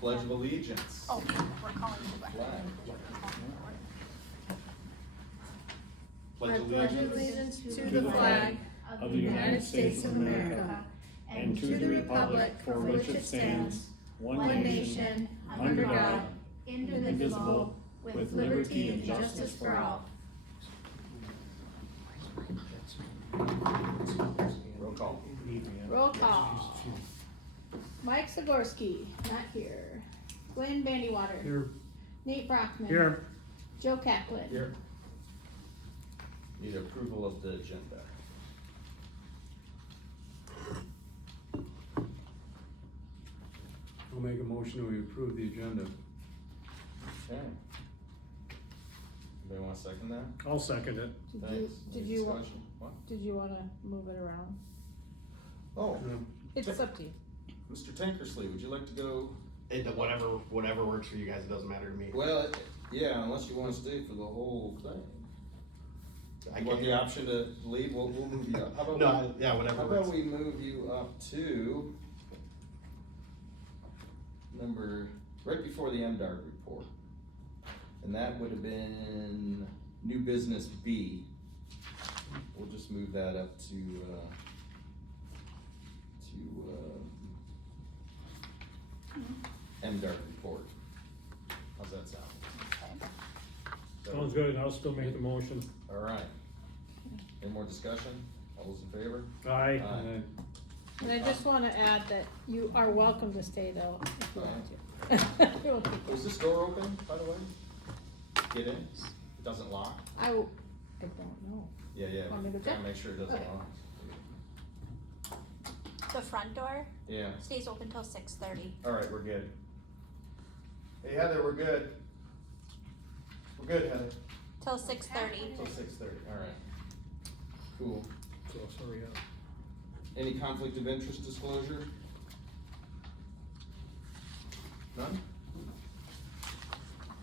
Pledge of Allegiance. Oh, we're calling you back. Flag. I pledge allegiance to the flag of the United States of America and to the republic for which it stands, one nation, under God, indivisible, with liberty and justice for all. Roll call. Roll call. Mike Zagorski, not here. Glenn Bandywater. Here. Nate Brockman. Here. Joe Catlin. Here. Need approval of the agenda. I'll make a motion to approve the agenda. Okay. Anybody wanna second that? I'll second it. Thanks. Did Any you discussion? What? wanna move it around? Oh, It's up to you. Mr. Tankersley, would you like to go? Whatever works for you guys, it doesn't matter to me. Well, yeah, unless you wanna stay for the whole thing. I You want the can't- option to leave, we'll move you up. How about No, yeah, whatever How works. about we move you up to right before the MDARD report? And that would have been new business B. We'll just move that up to MDARD report. How's that sound? Sounds good, I'll still make the motion. Alright. Any more discussion? All those in favor? Aye. Aye. And I just wanna add that you are welcome to stay though, if you want to. You'll be- Is this door open, by the way? Get in? It doesn't lock? I don't know. Yeah, Want me to gotta check? make sure it doesn't Okay. lock. The front door Yeah, stays open till 6:30. alright, we're good. Hey Heather, we're good. We're good, Heather. Till 6:30. Till 6:30, alright. Cool. So, sorry, Any conflict of interest disclosure? None?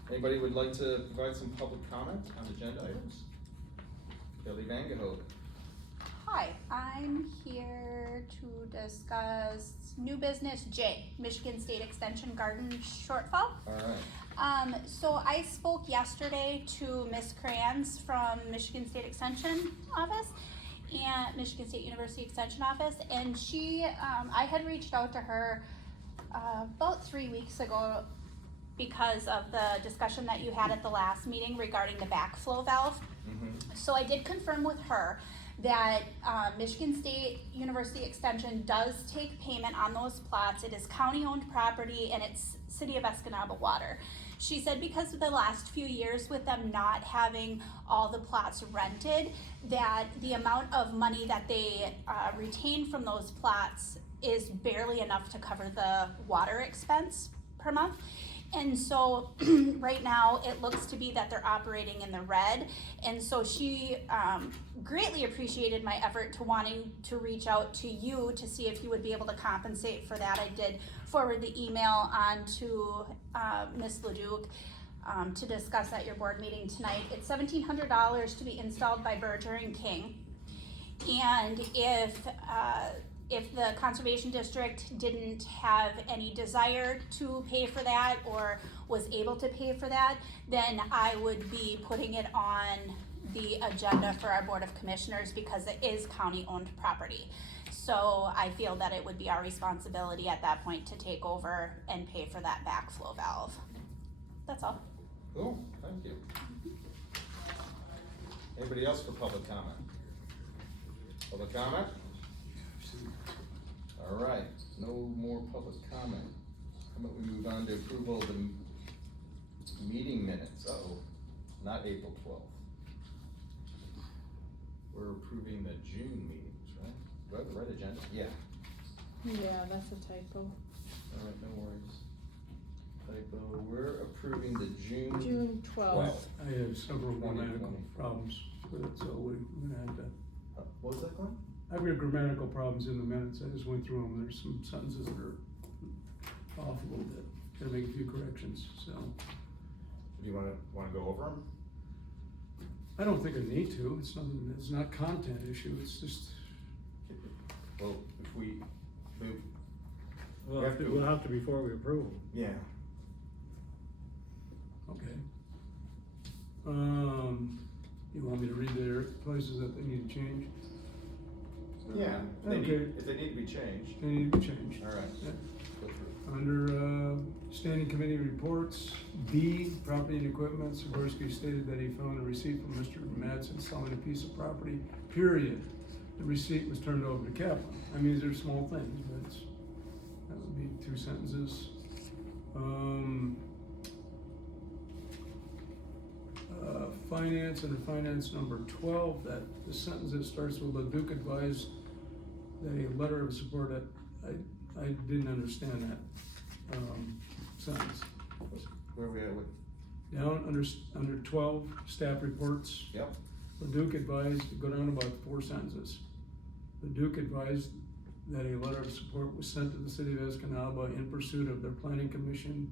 Anybody would like to provide some public comment on agenda items? Kelly Vangehoek. Hi, I'm here to discuss new business J, Michigan State Extension Garden shortfall. Alright, So I spoke yesterday to Miss Kranz from Michigan State Extension Office and Michigan State University Extension Office, and she, I had reached out to her about 3 weeks ago because of the discussion that you had at the last meeting regarding the backflow valve. So I did confirm with her that Michigan State University Extension does take payment on those plots. It is county-owned property and it's City of Escanaba water. She said because of the last few years with them not having all the plots rented, that the amount of money that they retain from those plots is barely enough to cover the water expense per month. And so right now it looks to be that they're operating in the red. And so she greatly appreciated my effort to wanting to reach out to you to see if you would be able to compensate for that. I did forward the email on to Ms. Leduc to discuss at your board meeting tonight. It's $1,700 to be installed by Berger and King. And if the conservation district didn't have any desire to pay for that or was able to pay for that, then I would be putting it on the agenda for our Board of Commissioners because it is county-owned property. So I feel that it would be our responsibility at that point to take over and pay for that backflow valve. That's all. cool, thank you. Anybody else for public comment? Public comment? Alright, no more public comment. How about we move on to approval of the meeting minutes? Uh-oh, not April 12th. We're approving the June meetings, right? Do I have the right agenda? Yeah. Yeah, that's a typo. Alright, no worries. Typo, we're approving the June 12th. I have several 2020. grammatical problems with it, so we're gonna have to, What was that, Glenn? I have grammatical problems in the minutes, I just went through them, there's some sentences that are off a little bit, gotta make a few corrections, so. Do you wanna go over them? I don't think I need to, it's not content issue, it's just, Well, if we move, We'll We have have to, to- we'll have to before we approve them. Yeah. Okay. You want me to read their places that they need to change? Yeah, if they need, Okay. if they need to be changed, They need to be changed. all right. Yeah. Go through. Under, standing committee reports, B, property and equipment, Saborski stated that he found a receipt from Mr. Madsen selling a piece of property, period. The receipt was turned over to Kaplan. I mean, these are small things, but it's, that would be 2 sentences. Finance, under finance number 12, that the sentence that starts with Leduc advised that a letter of support, I didn't understand that, sentence. Where are we at with, Down under 12, staff reports, yep, Leduc advised, go down about 4 sentences. Leduc advised that a letter of support was sent to the city of Escanaba in pursuit of their planning commission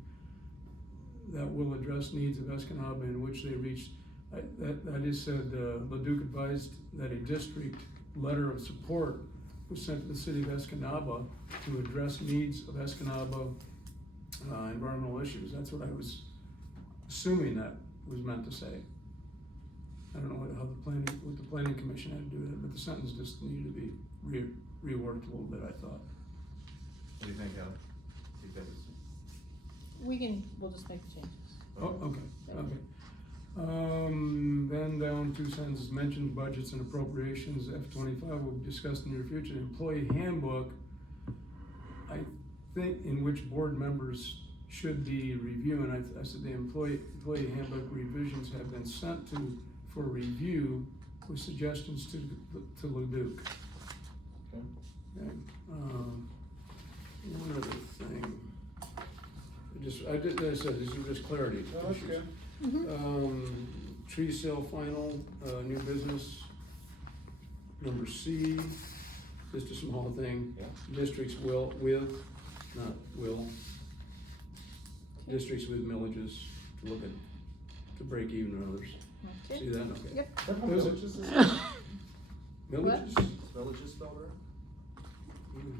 that will address needs of Escanaba in which they reached. I just said, Leduc advised that a district letter of support was sent to the city of Escanaba to address needs of Escanaba, environmental issues. That's what I was assuming that was meant to say. I don't know what the planning commission had to do with it, but the sentence just needed to be reworked a little bit, I thought. what do you think, Heather? You think that's- We'll just make the changes. Oh, okay. Then down 2 sentences, mentioned budgets and appropriations, F-25 will be discussed in the near future. Employee handbook, I think, in which board members should be reviewing, I said the employee handbook revisions have been sent for review with suggestions to Leduc. Okay. Okay, one other thing. I said, these are just clarity issues. Tree sale final, new business. Number C, just a small thing. Yeah. Districts districts with millages to look at, to break even on others. See Okay. that? Okay. Yep. Those are- Villages is, Millages? villages spelled right?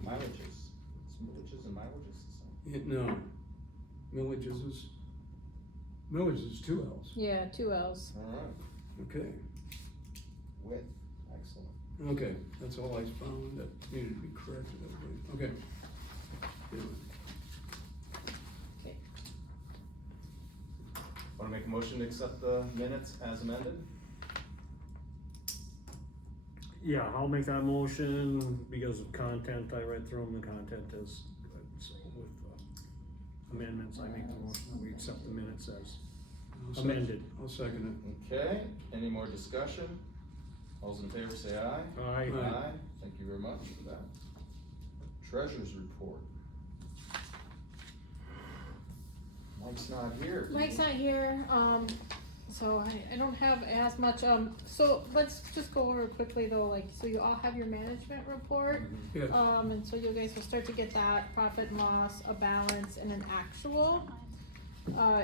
Mileages, it's millages and mileages the same. No. Millages is 2 L's. Yeah, 2 L's. All right, Okay. with, excellent. Okay, that's all I found that needed to be corrected, everybody. Okay. Anyway. Okay. Wanna make a motion to accept the minutes as amended? Yeah, I'll make that motion because of content, I read through them, the content is good, so with amendments, I make the motion that we accept the minutes as amended. I'll second Okay, any more discussion? All's in favor say aye. Aye. Aye. Thank you very much for that. Treasurer's report. Mike's not here. Mike's not here, so I don't have as much, so let's just go over quickly though, like, so you all have your management report. Mhm. it. Yeah. And so you guys will start to get that profit and loss, a balance, and an actual,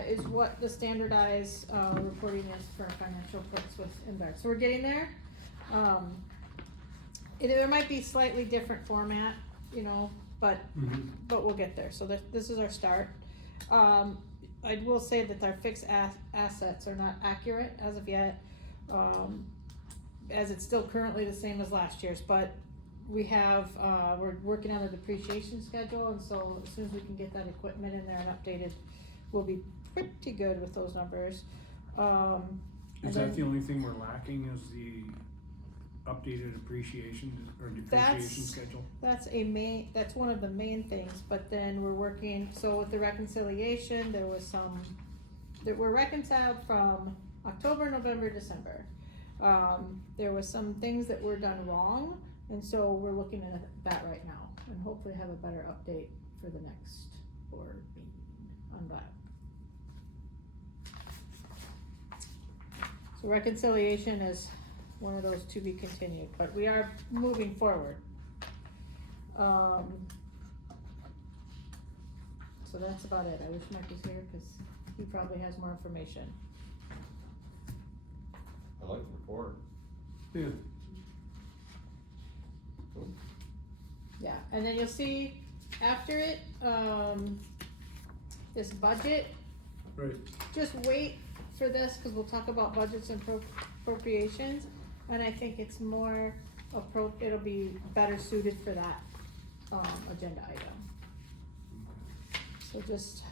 is what the standardized, reporting is for financial reports with Embark. So we're getting there. There might be slightly different format, you know, but we'll get there. So this is our start. I will say that our fixed assets are not accurate as of yet, as it's still currently the same as last year's, but we have, we're working on a depreciation schedule, and so as soon as we can get that equipment in there and updated, we'll be pretty good with those numbers. Is that the only thing we're lacking is the updated appreciation or depreciation That's- schedule? That's one of the main things, but then we're working, so with the reconciliation, there was some, that were reconciled from October, November, December. There was some things that were done wrong, and so we're looking at that right now, and hopefully have a better update for the next board meeting on that. So reconciliation is one of those to be continued, but we are moving forward. So that's about it. I wish Mike was here, cause he probably has more information. I like the report. Yeah. Yeah, and then you'll see, after it, this budget, Right, just wait for this, cause we'll talk about budgets and appropriations, and I think it's more it'll be better suited for that, agenda item. So just,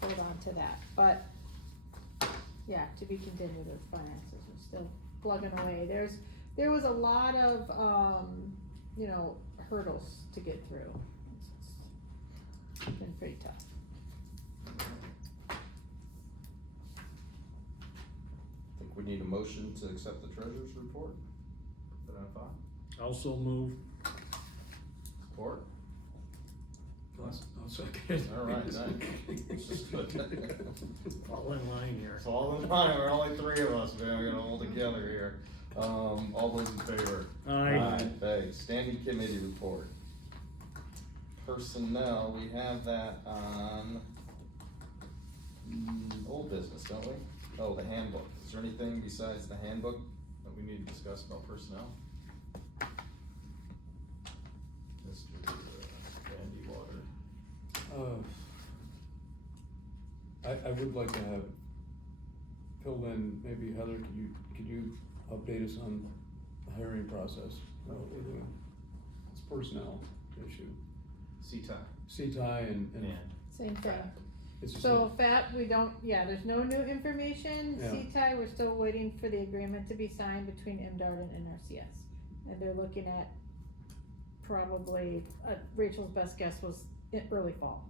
hold on to that, but, yeah, to be continued with finances, we're still plugging away, there was a lot of, hurdles to get through. It's been pretty tough. I think we need a motion to accept the treasurer's report. Put that on file. Also move. Support. I'll second. All right, nice. All in line here. It's all in line, we're only three of us, man, we're gonna hold together here. All those in favor? Aye. Thanks. Standing committee report. Personnel, we have that on, old business, don't we? Oh, the handbook. Is there anything besides the handbook that we need to discuss about personnel? Mr. Vandy Water. I would like to have filled in, maybe Heather, could you update us on the hiring process? What we're doing? It's personnel issue. CTI and. Same thing. It's just So FAP, there's no new information, Yeah. CTI, we're still waiting for the agreement to be signed between MDARD and NRCS. And they're looking at probably, Rachel's best guess was early fall,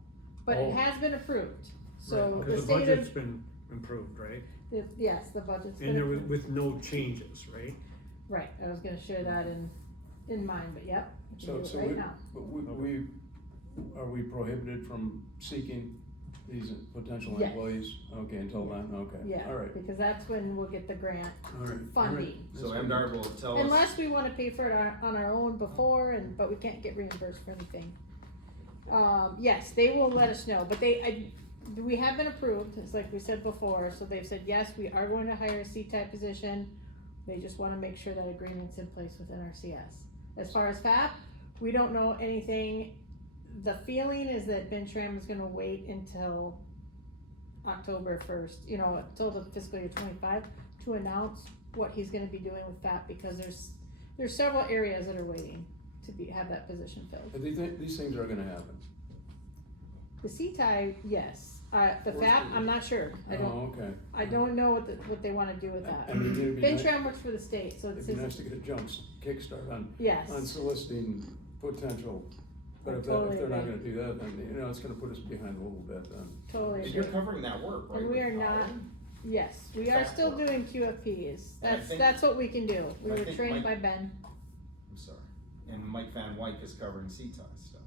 but Oh. it has been approved, so the Because the state budget's of, been improved, right? yes, the budget's been And there approved. with no changes, right? Right, I was gonna share that in mind, but yep, we can So, do it so right we, now. but are we prohibited from seeking these potential Yes. employees? Okay, until then, okay, Yeah, all right, because that's when we'll get the grant all right. funding. So MDR will tell us. Unless we wanna pay for it on our own before, but we can't get reimbursed for anything. Yes, they will let us know, but we have been approved, it's like we said before, so they've said, yes, we are going to hire a C-type position. They just wanna make sure that agreement's in place with NRCS. As far as FAP, we don't know anything. The feeling is that Ben Schramm is gonna wait until October 1st, until the fiscal year 25 to announce what he's gonna be doing with FAP, because there's several areas that are waiting to have that position filled. But these things are gonna happen. The C-tie, yes, the Where's FAP, the- I'm not sure, Oh, okay. I don't know what they wanna do with that. I mean, it'd be Ben nice, Schramm works for the state, so it'd it's be his, nice to get a kickstart on yes, soliciting potential, but I if totally they're not agree. gonna do that, then, it's gonna put us behind a little bit then. totally And agree. you're covering that work, right? And we with are not, Colin? yes, we are Fact still work. doing QFPs, And I think- that's what we can do, we I were think trained Mike- by Ben, I'm sorry. And Mike Van Wyk is covering CTI stuff,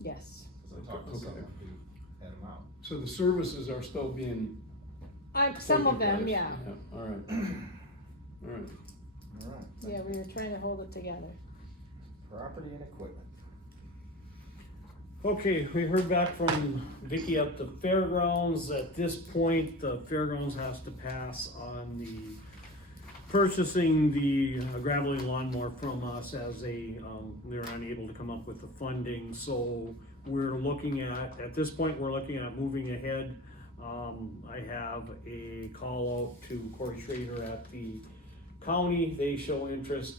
yes. cause I talked to Okay. someone who had him out. So the services are still being. Some of taken them, place. yeah, All right, all right. Alright. yeah, we were trying to hold it together. Property and equipment. Okay, we heard back from Vicky at the fairgrounds. At this point, the fairgrounds has to pass on the purchasing the gravelly lawnmower from us as they're unable to come up with the funding. So we're looking at this point, we're looking at moving ahead. I have a call out to Corey Schrader at the county. They show interest,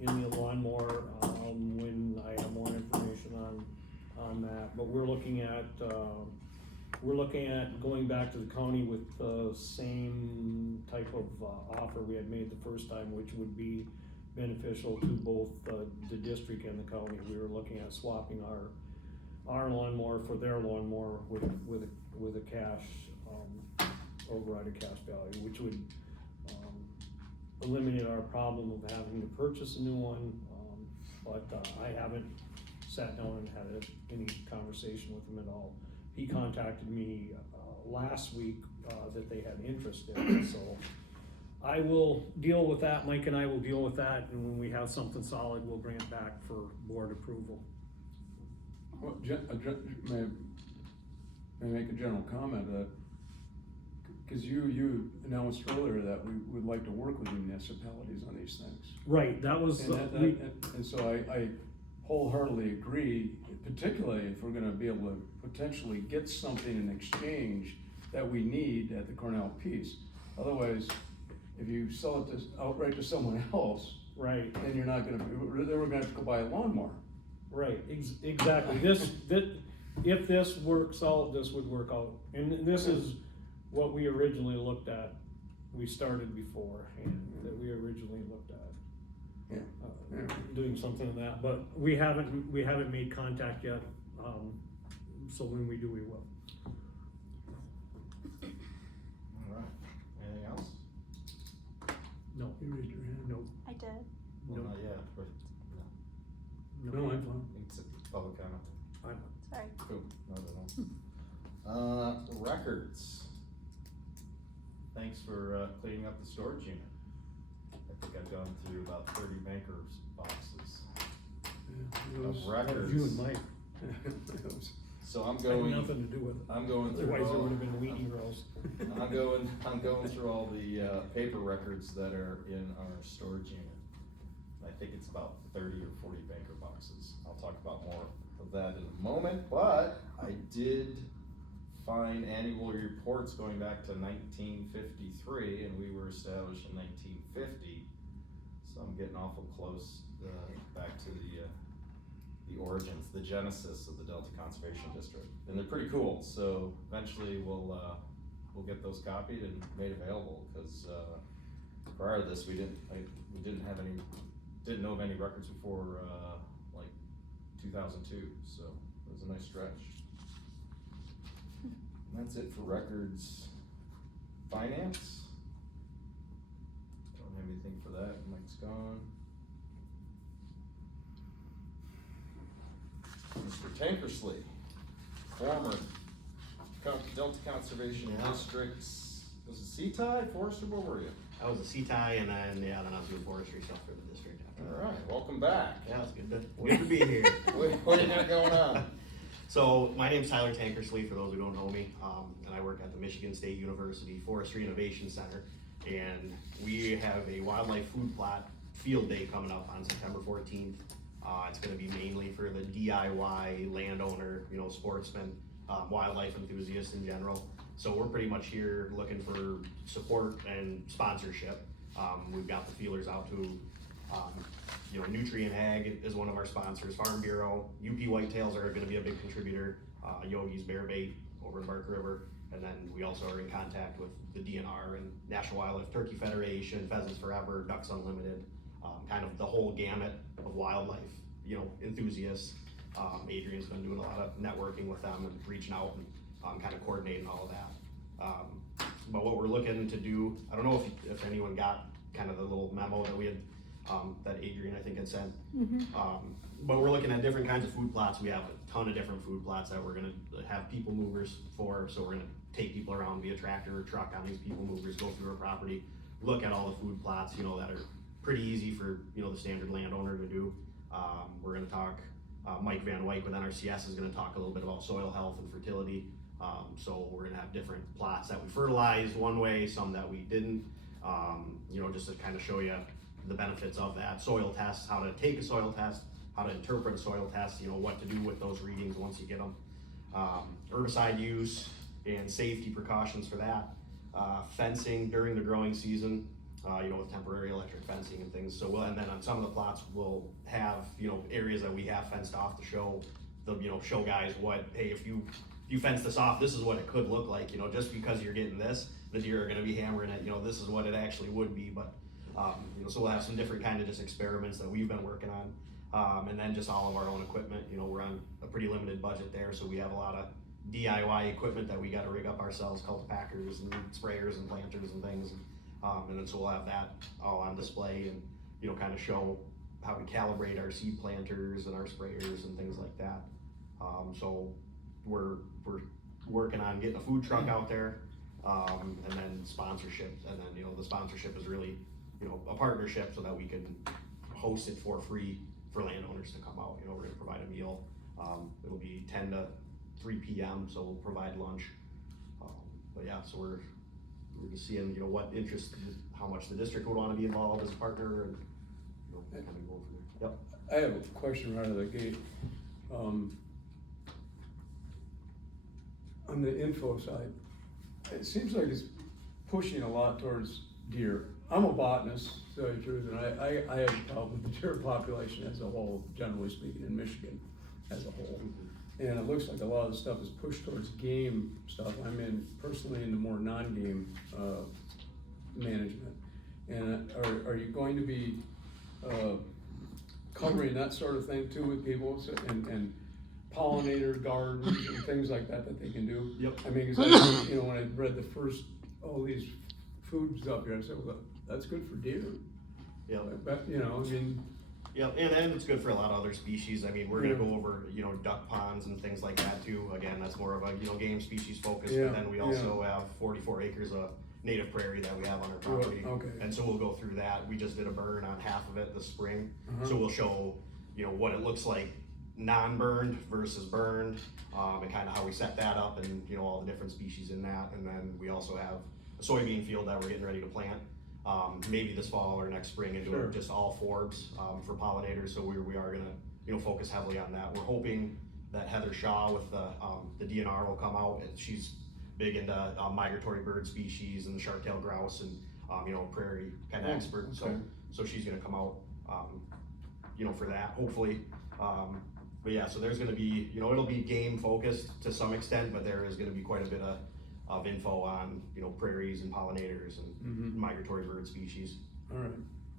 in the lawnmower, when I have more information on that, but we're looking at going back to the county with the same type of offer we had made the first time, which would be beneficial to both the district and the county. We were looking at swapping our lawnmower for their lawnmower with a cash, override of cash value, which would eliminate our problem of having to purchase a new one, but I haven't sat down and had any conversation with him at all. He contacted me last week that they had interest in it, so I will deal with that, Mike and I will deal with that, and when we have something solid, we'll bring it back for board approval. Well, may I make a general comment that, cause you announced earlier that we would like to work with municipalities on these things. Right, that was, And we, and so wholeheartedly agree, particularly if we're gonna be able to potentially get something in exchange that we need at the Cornell piece. Otherwise, if you sell it outright to someone else, Right, then you're not gonna, then we're gonna have to go buy a lawnmower. right, exactly, if this works out, this would work out, and this is what we originally looked at, we started before, and that we originally looked at. Yeah. Yeah. Doing something of that, but we haven't made contact yet, so when we do, we will. Alright, anything else? No, You raised your hand. no, I did. Well, no, not yet, but, No, I'm fine. it's public comment. Sorry. Cool, not at all. Records. Thanks for cleaning up the storage unit. I think I've gone through about 30 bankers boxes Yeah, it of was- records. you and Mike, it was- So I'm had going, nothing to do with it, I'm going through otherwise there all, would have been weenie rows. I'm going through all the paper records that are in our storage unit. I think it's about 30 or 40 banker boxes. I'll talk about more of that in a moment, but I did find annual reports going back to 1953, and we were established in 1950. So I'm getting awful close back to the origins, the genesis of the Delta Conservation District, and they're pretty cool. So eventually we'll get those copied and made available, because prior to this we didn't know of any records before like 2002. So it was a nice stretch. And that's it for records. Finance. Don't have anything for that. Mike's gone. Mr. Tankersley, former Delta Conservation Yeah. District's, was it CTI, Forester, where were you? I was a CTI and then I was doing forestry stuff for the district after that. Alright, welcome back. Yeah, it's good to be here. What do you got going on? So, my name's Tyler Tankersley, for those who don't know me, and I work at the Michigan State University Forestry Innovation Center. And we have a wildlife food plot field day coming up on September 14th. It's gonna be mainly for the DIY landowner, sportsman, wildlife enthusiast in general. So we're pretty much here looking for support and sponsorship. We've got the feelers out to, Nutrient Ag is one of our sponsors, Farm Bureau, UP Whitetails are gonna be a big contributor, Yogi's Bear Bait over in Bark River. And then we also are in contact with the DNR and National Wildlife Turkey Federation, Pheasants Forever, Ducks Unlimited, kind of the whole gamut of wildlife, enthusiasts. Adrian's been doing a lot of networking with them and reaching out and kind of coordinating all of that. But what we're looking to do, I don't know if anyone got kind of the little memo that we had, that Adrian I think had sent. But we're looking at different kinds of food plots. We have a ton of different food plots that we're gonna have people movers for. So we're gonna take people around via tractor or truck on these people movers, go through our property, look at all the food plots, that are pretty easy for, the standard landowner to do. We're gonna talk, Mike Van Wyk with NRCS is gonna talk a little bit about soil health and fertility. So we're gonna have different plots that we fertilized one way, some that we didn't, just to kind of show you the benefits of that. Soil tests, how to take a soil test, how to interpret a soil test, what to do with those readings once you get them. Herbicide use and safety precautions for that. Fencing during the growing season, with temporary electric fencing and things. So and then on some of the plots, we'll have, areas that we have fenced off to show show guys hey, if you fence this off, this is what it could look like, just because you're getting this, the deer are gonna be hammering it, this is what it actually would be, but, so we'll have some different kind of just experiments that we've been working on. And then just all of our own equipment, we're on a pretty limited budget there, so we have a lot of DIY equipment that we gotta rig up ourselves, cultipackers and sprayers and planters and things. And then so we'll have that all on display and, kind of show how we calibrate our seed planters and our sprayers and things like that. So we're working on getting a food truck out there, and then sponsorship, and then, the sponsorship is really, a partnership so that we can host it for free for landowners to come out. We're gonna provide a meal. It'll be 10 to 3 p.m. so we'll provide lunch. But yeah, so we're just seeing, what interest, how much the district would wanna be involved as a partner and, kind of go from there. Yep. I have a question right out of the gate. On the info side, it seems like it's pushing a lot towards deer. I'm a botanist, to tell you the truth, and I have a problem with the deer population as a whole, generally speaking, in Michigan as a whole. And it looks like a lot of the stuff is pushed towards game stuff. I'm personally into more non-game, management. And are you going to be, covering that sort of thing too with people, and pollinator gardens and things like that they can do? Yep. I mean, 'cause I, you know, when I read the first, all these foods up here, I said, well, that's good for deer. Yep. But, you know, I mean, Yep, and it's good for a lot of other species. I mean, we're gonna go over, you know, duck ponds and things like that too. Again, that's more of a, you know, game species focus, Yeah, but then we also have 44 acres of native prairie that we have on our property. okay. And so we'll go through that. We just did a burn on half of it this spring. Uh-huh. So we'll show, you know, what it looks like non-burned versus burned, and kind of how we set that up and, you know, all the different species in that. And then we also have a soybean field that we're getting ready to plant. Maybe this fall or next spring, and do Sure. just all forbs for pollinators. So we are gonna, you know, focus heavily on that. We're hoping that Heather Shaw with the DNR will come out, and she's big into migratory bird species and the sharp-tailed grouse and you know, prairie kind of Oh, expert. okay. So she's gonna come out, you know, for that hopefully. But yeah, so there's gonna be, you know, it'll be game focused to some extent, but there is gonna be quite a bit of info on, you know, prairies and pollinators and Mhm. migratory bird species. all right.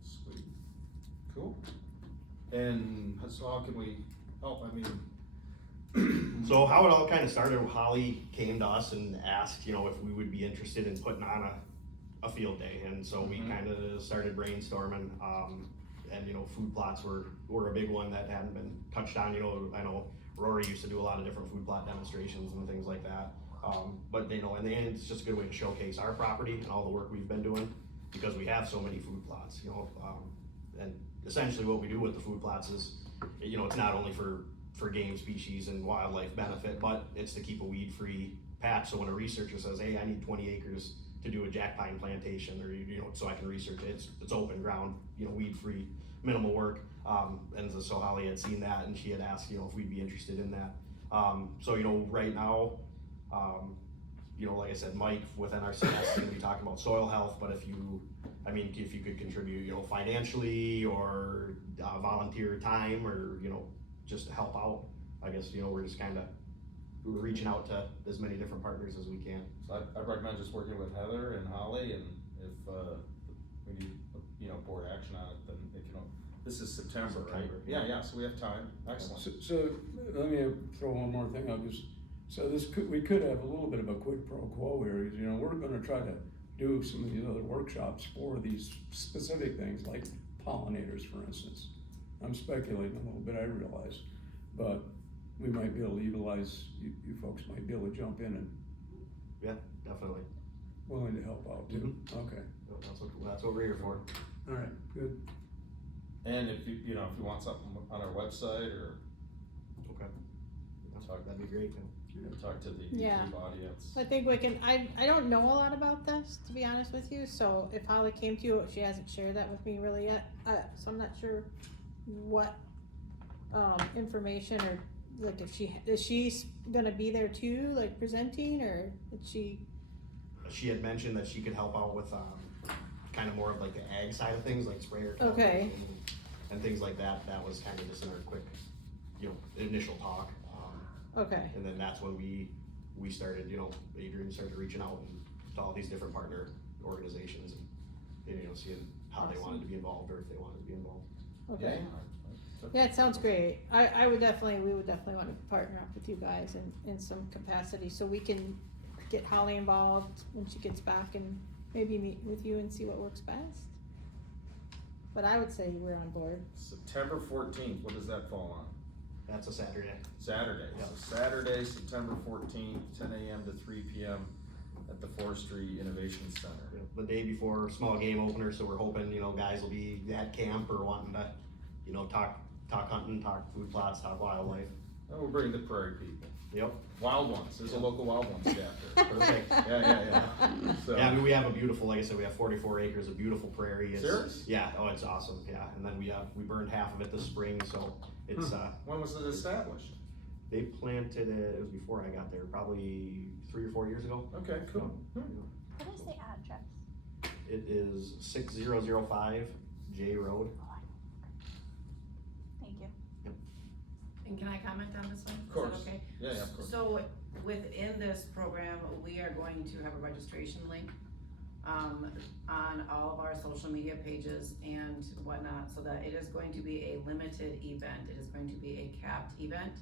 Sweet. Cool. And so how can we help? I mean, So how it all kind of started, Holly came to us and asked, you know, if we would be interested in putting on a field day. And so we Mhm. kind of started brainstorming, and, you know, food plots were a big one that hadn't been touched on. You know, I know Rory used to do a lot of different food plot demonstrations and things like that. But, you know, in the end, it's just a good way to showcase our property and all the work we've been doing, because we have so many food plots, you know. And essentially what we do with the food plots is, you know, it's not only for game species and wildlife benefit, but it's to keep a weed-free patch. So when a researcher says, hey, I need 20 acres to do a jack pine plantation, or, you know, so I can research it, it's open ground, you know, weed-free, minimal work. And so Holly had seen that, and she had asked, you know, if we'd be interested in that. So, you know, right now, you know, like I said, Mike with NRCS is gonna be talking about soil health, but if you could contribute, you know, financially or volunteer time, or, you know, just to help out, I guess, you know, we're just kind of reaching out to as many different partners as we can. so I recommend just working with Heather and Holly, and if, we need, you know, board action on it, then if you know, this is September, right? September, Yeah, yeah. yeah, so we have time. Excellent. So let me throw one more thing out, because, so we could have a little bit of a quid pro quo here, you know, we're gonna try to do some of these other workshops for these specific things, like pollinators, for instance. I'm speculating a little bit, I realize, but we might be able to utilize, you folks might be able to jump in and Yeah, definitely. willing to help out too. Okay, That's what we're here for. all right, good. And if you know, if you want something on our website, or Okay. talk, That'd be great. talk to the Yeah. YouTube audience. I think we can, I don't know a lot about this, to be honest with you, so if Holly came to you, she hasn't shared that with me really yet, so I'm not sure what, information, or, like, is she gonna be there too, like, presenting, or is she? She had mentioned that she could help out with, kind of more of like the ag side of things, like sprayer. Okay. And things like that. That was kind of just in our quick, you know, initial talk. Okay, And then that's when we started, you know, Adrian started reaching out to all these different partner organizations, and you know, seeing how they wanted to be involved, or if they wanted to be involved. okay. Yeah. Yeah, it sounds great. we would definitely wanna partner up with you guys in some capacity, so we can get Holly involved when she gets back, and maybe meet with you and see what works best. But I would say we're on board. September 14th, what does that fall on? That's a Saturday. Saturday. Yep. So Saturday, September 14th, 10 a.m. to 3 p.m. at the Forestry Innovation Center. The day before small game opener, so we're hoping, you know, guys will be at camp or wanting to, you know, talk hunting, talk food plots, talk wildlife. And we'll bring the prairie people. Yep, Wild Ones, there's a local Wild Ones chapter. perfect. Yeah. So, Yeah, I mean, we have a beautiful, like I said, we have 44 acres of beautiful prairie. It's, Serious? Yeah, oh, it's awesome, yeah, and then we burned half of it this spring, so it's, when was it established? they planted it, it was before I got there, probably 3 or 4 years ago. Okay, cool. What is the address? It is 6005 J Road. Thank you. And can I comment on this one? Of course. Is that okay? Yeah, of course. So within this program, we are going to have a registration link on all of our social media pages and whatnot, so that it is going to be a limited event. It is going to be a capped event.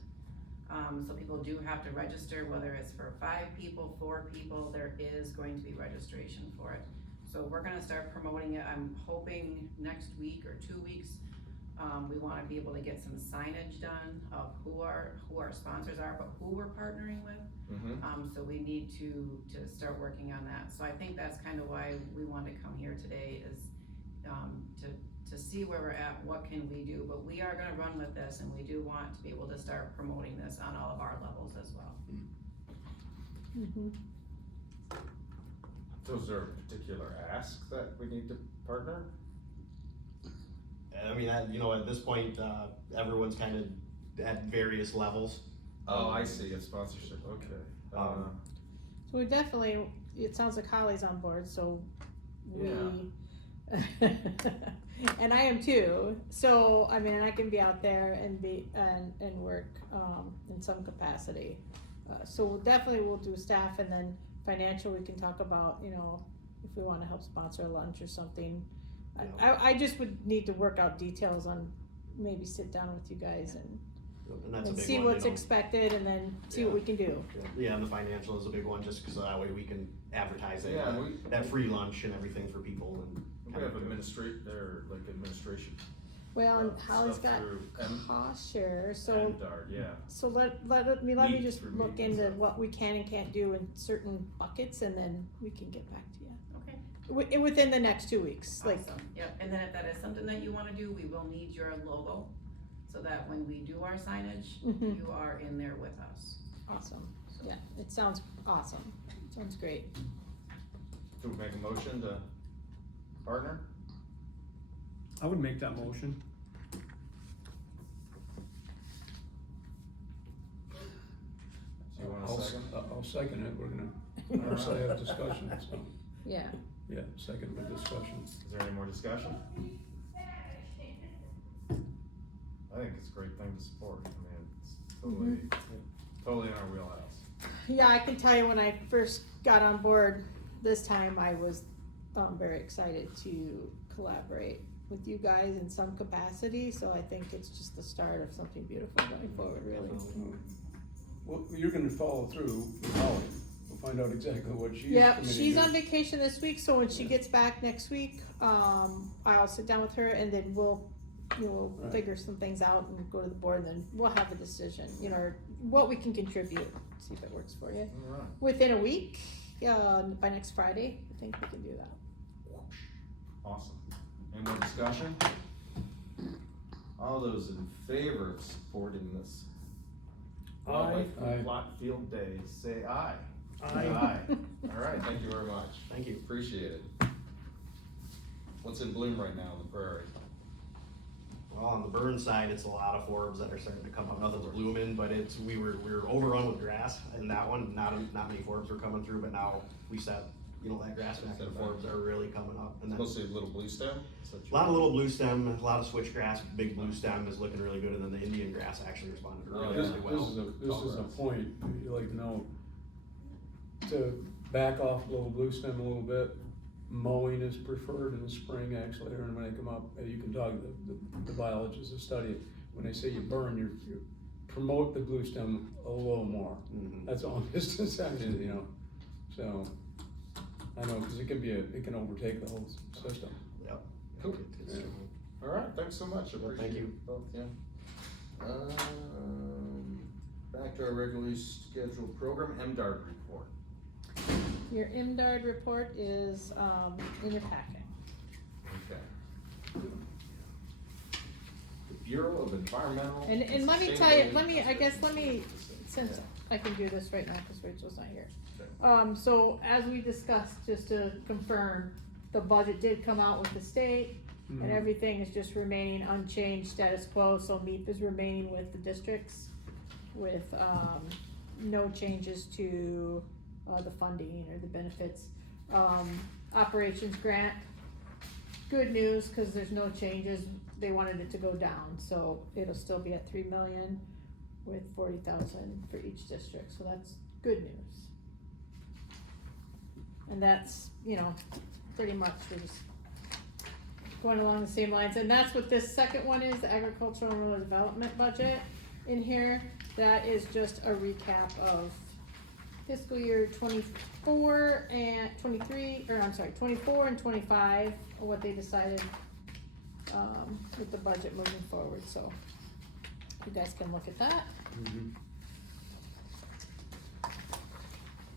So people do have to register, whether it's for 5 people, 4 people, there is going to be registration for it. So we're gonna start promoting it, I'm hoping next week or 2 weeks. We wanna be able to get some signage done of who our sponsors are, but who we're partnering with. So we need to start working on that. So I think that's kind of why we want to come here today, is to see where we're at, what can we do, but we are gonna run with this, and we do want to be able to start promoting this on all of our levels as well. Mhm. So is there a particular ask that we need to partner? I mean, at this point, everyone's kind of at various levels. Oh, I see, a sponsorship, okay. So we definitely, it sounds like Holly's on board, so we, and I am too, so, I mean, I can be out there and work, in some capacity. So definitely we'll do staff, and then financial, we can talk about, if we wanna help sponsor a lunch or something. I just would need to work out details on, maybe sit down with you guys and And that's a big see one, what's expected, and then see what we can do. Yeah, and the financial is a big one, just because that way we can advertise it, Yeah, that free lunch and everything for people and. we have administration. Well, and Holly's stuff got through cost share, so, MDARD, yeah. so let me Meet just through look meetings, into so. what we can and can't do in certain buckets, and then we can get back to you. Okay. Within the next 2 weeks, like, Awesome. Yep, and then if that is something that you wanna do, we will need your logo, so that when we do our signage, Mhm. you are in there with us. awesome, yeah, it sounds awesome, sounds great. Do we make a motion to partner? I would make that motion. Do you want a second? I'll second it, we're gonna, actually have discussion, so, Yeah, yeah, second with discussion. Is there any more discussion? I think it's a great thing to support, I mean, it's totally in our wheelhouse. yeah, I can tell you, when I first got on board this time, I was, very excited to collaborate with you guys in some capacity, so I think it's just the start of something beautiful going forward, really. Well, you're gonna follow through with Holly, we'll find out exactly what she's Yep, committed she's to. on vacation this week, so when she gets back next week, I'll sit down with her, and then we'll Right. figure some things out and go to the board, and then we'll have a decision, or what we can contribute, see if it works for you. Alright. Within a week, by next Friday, I think we can do that. Awesome. Any more discussion? All those in favor of supporting this wildlife Aye. food plot field day, say aye. Aye. Alright, thank you very much. Thank you. Appreciate it. What's in bloom right now in the prairie? Well, on the burn side, it's a lot of forbs that are starting to come up, nothing's blooming, but we were overrun with grass, and that one, not many forbs were coming through, but now we set, that grass back, and the forbs are really coming up, and then. Mostly little blue stem? A lot of little blue stem, a lot of switchgrass, big blue stem is looking really good, and then the Indian grass actually responded really, This, really well. this is a point, you like to know, to back off little blue stem a little bit, mowing is preferred in the spring, actually, or when they come up, you can talk, the biologists that study it, when they say you burn, you promote the blue stem a little more, Mhm. that's all, just essentially, so, I know, cause it can overtake the whole system. Yep. Cool. It's- it's- Alright, thanks so much, I Well, appreciate thank you. it both, yeah. Back to our regularly scheduled program, MDARD report. Your MDARD report is, in your packet. Okay. The Bureau of Environmental. And let me tell you, since I can do this right now, cause Rachel's not here. Okay. So as we discussed, just to confirm, the budget did come out with the state, and Mhm. everything is just remaining unchanged, status quo, so MEP is remaining with the districts with, no changes to, the funding or the benefits. Operations grant, good news, cause there's no changes, they wanted it to go down, so it'll still be at 3 million with 40,000 for each district, so that's good news. And that's, you know, pretty much we're just going along the same lines, and that's what this second one is, the agricultural and rural development budget in here. That is just a recap of fiscal year 24 and 23, or I'm sorry, 24 and 25, or what they decided, with the budget moving forward, so you guys can look at that.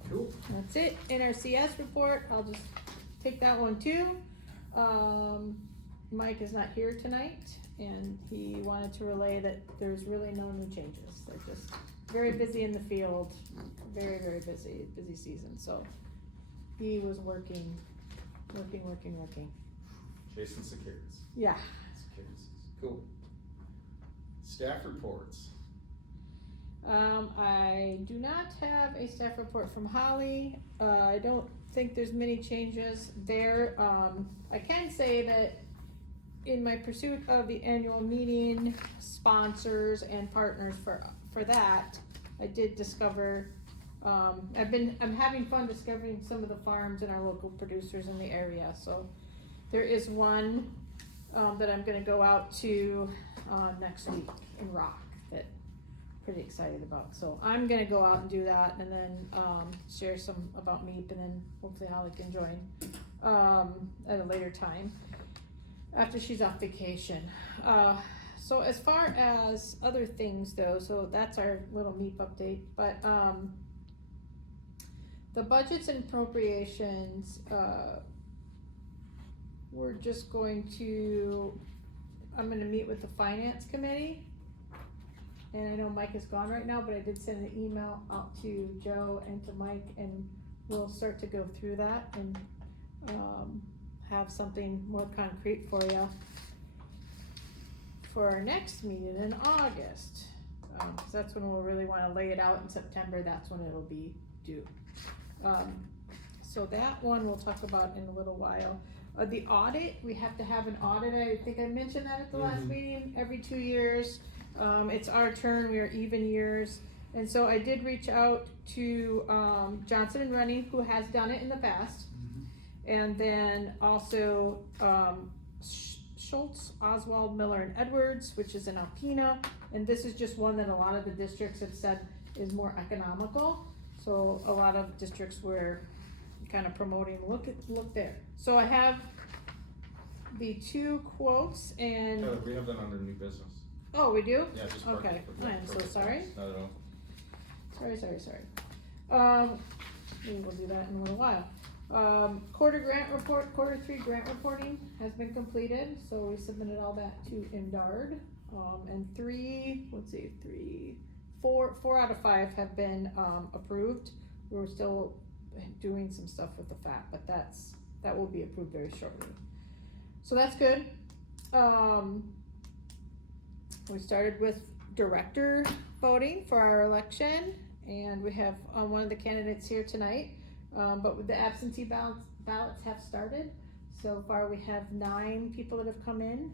Cool. That's it. NRCS report, I'll just take that one too. Mike is not here tonight, and he wanted to relay that there's really no new changes. They're just very busy in the field, very, very busy season, so he was working. Jason Securities. Yeah. Securities. Cool. Staff reports. I do not have a staff report from Holly. I don't think there's many changes there. I can say that in my pursuit of the annual meeting sponsors and partners for that, I did discover, I'm having fun discovering some of the farms and our local producers in the area, so there is one, that I'm gonna go out to, next week in Rock that pretty excited about. So I'm gonna go out and do that and then share some about MEP, and then hopefully Holly can join at a later time after she's off vacation. So as far as other things though, so that's our little MEP update, but the budgets and appropriations, we're just going to, I'm gonna meet with the finance committee. And I know Mike is gone right now, but I did send an email out to Joe and to Mike, and we'll start to go through that and have something more concrete for you for our next meeting in August. 'Cause that's when we'll really wanna lay it out. In September, that's when it'll be due. So that one we'll talk about in a little while. The audit, we have to have an audit. I think I mentioned that at the last meeting, every 2 years. It's our turn, we are even years, and so I did reach out to, Johnson and Rennie, who has done it in the past. And then also, Schultz, Oswald, Miller, and Edwards, which is in Alpena, and this is just one that a lot of the districts have said is more economical. So a lot of districts were kind of promoting, look there. So I have the 2 quotes, and, We have that under new business. oh, we do? Yeah, just. Okay, I am so sorry. Not at all. Sorry. We will do that in a little while. Quarter 3 grant reporting has been completed, so we submitted all that to INDARD. And 4 out of 5 have been, approved. We're still doing some stuff with the FAP, but that will be approved very shortly. So that's good. We started with director voting for our election, and we have one of the candidates here tonight. But with the absentee ballots have started. So far, we have 9 people that have come in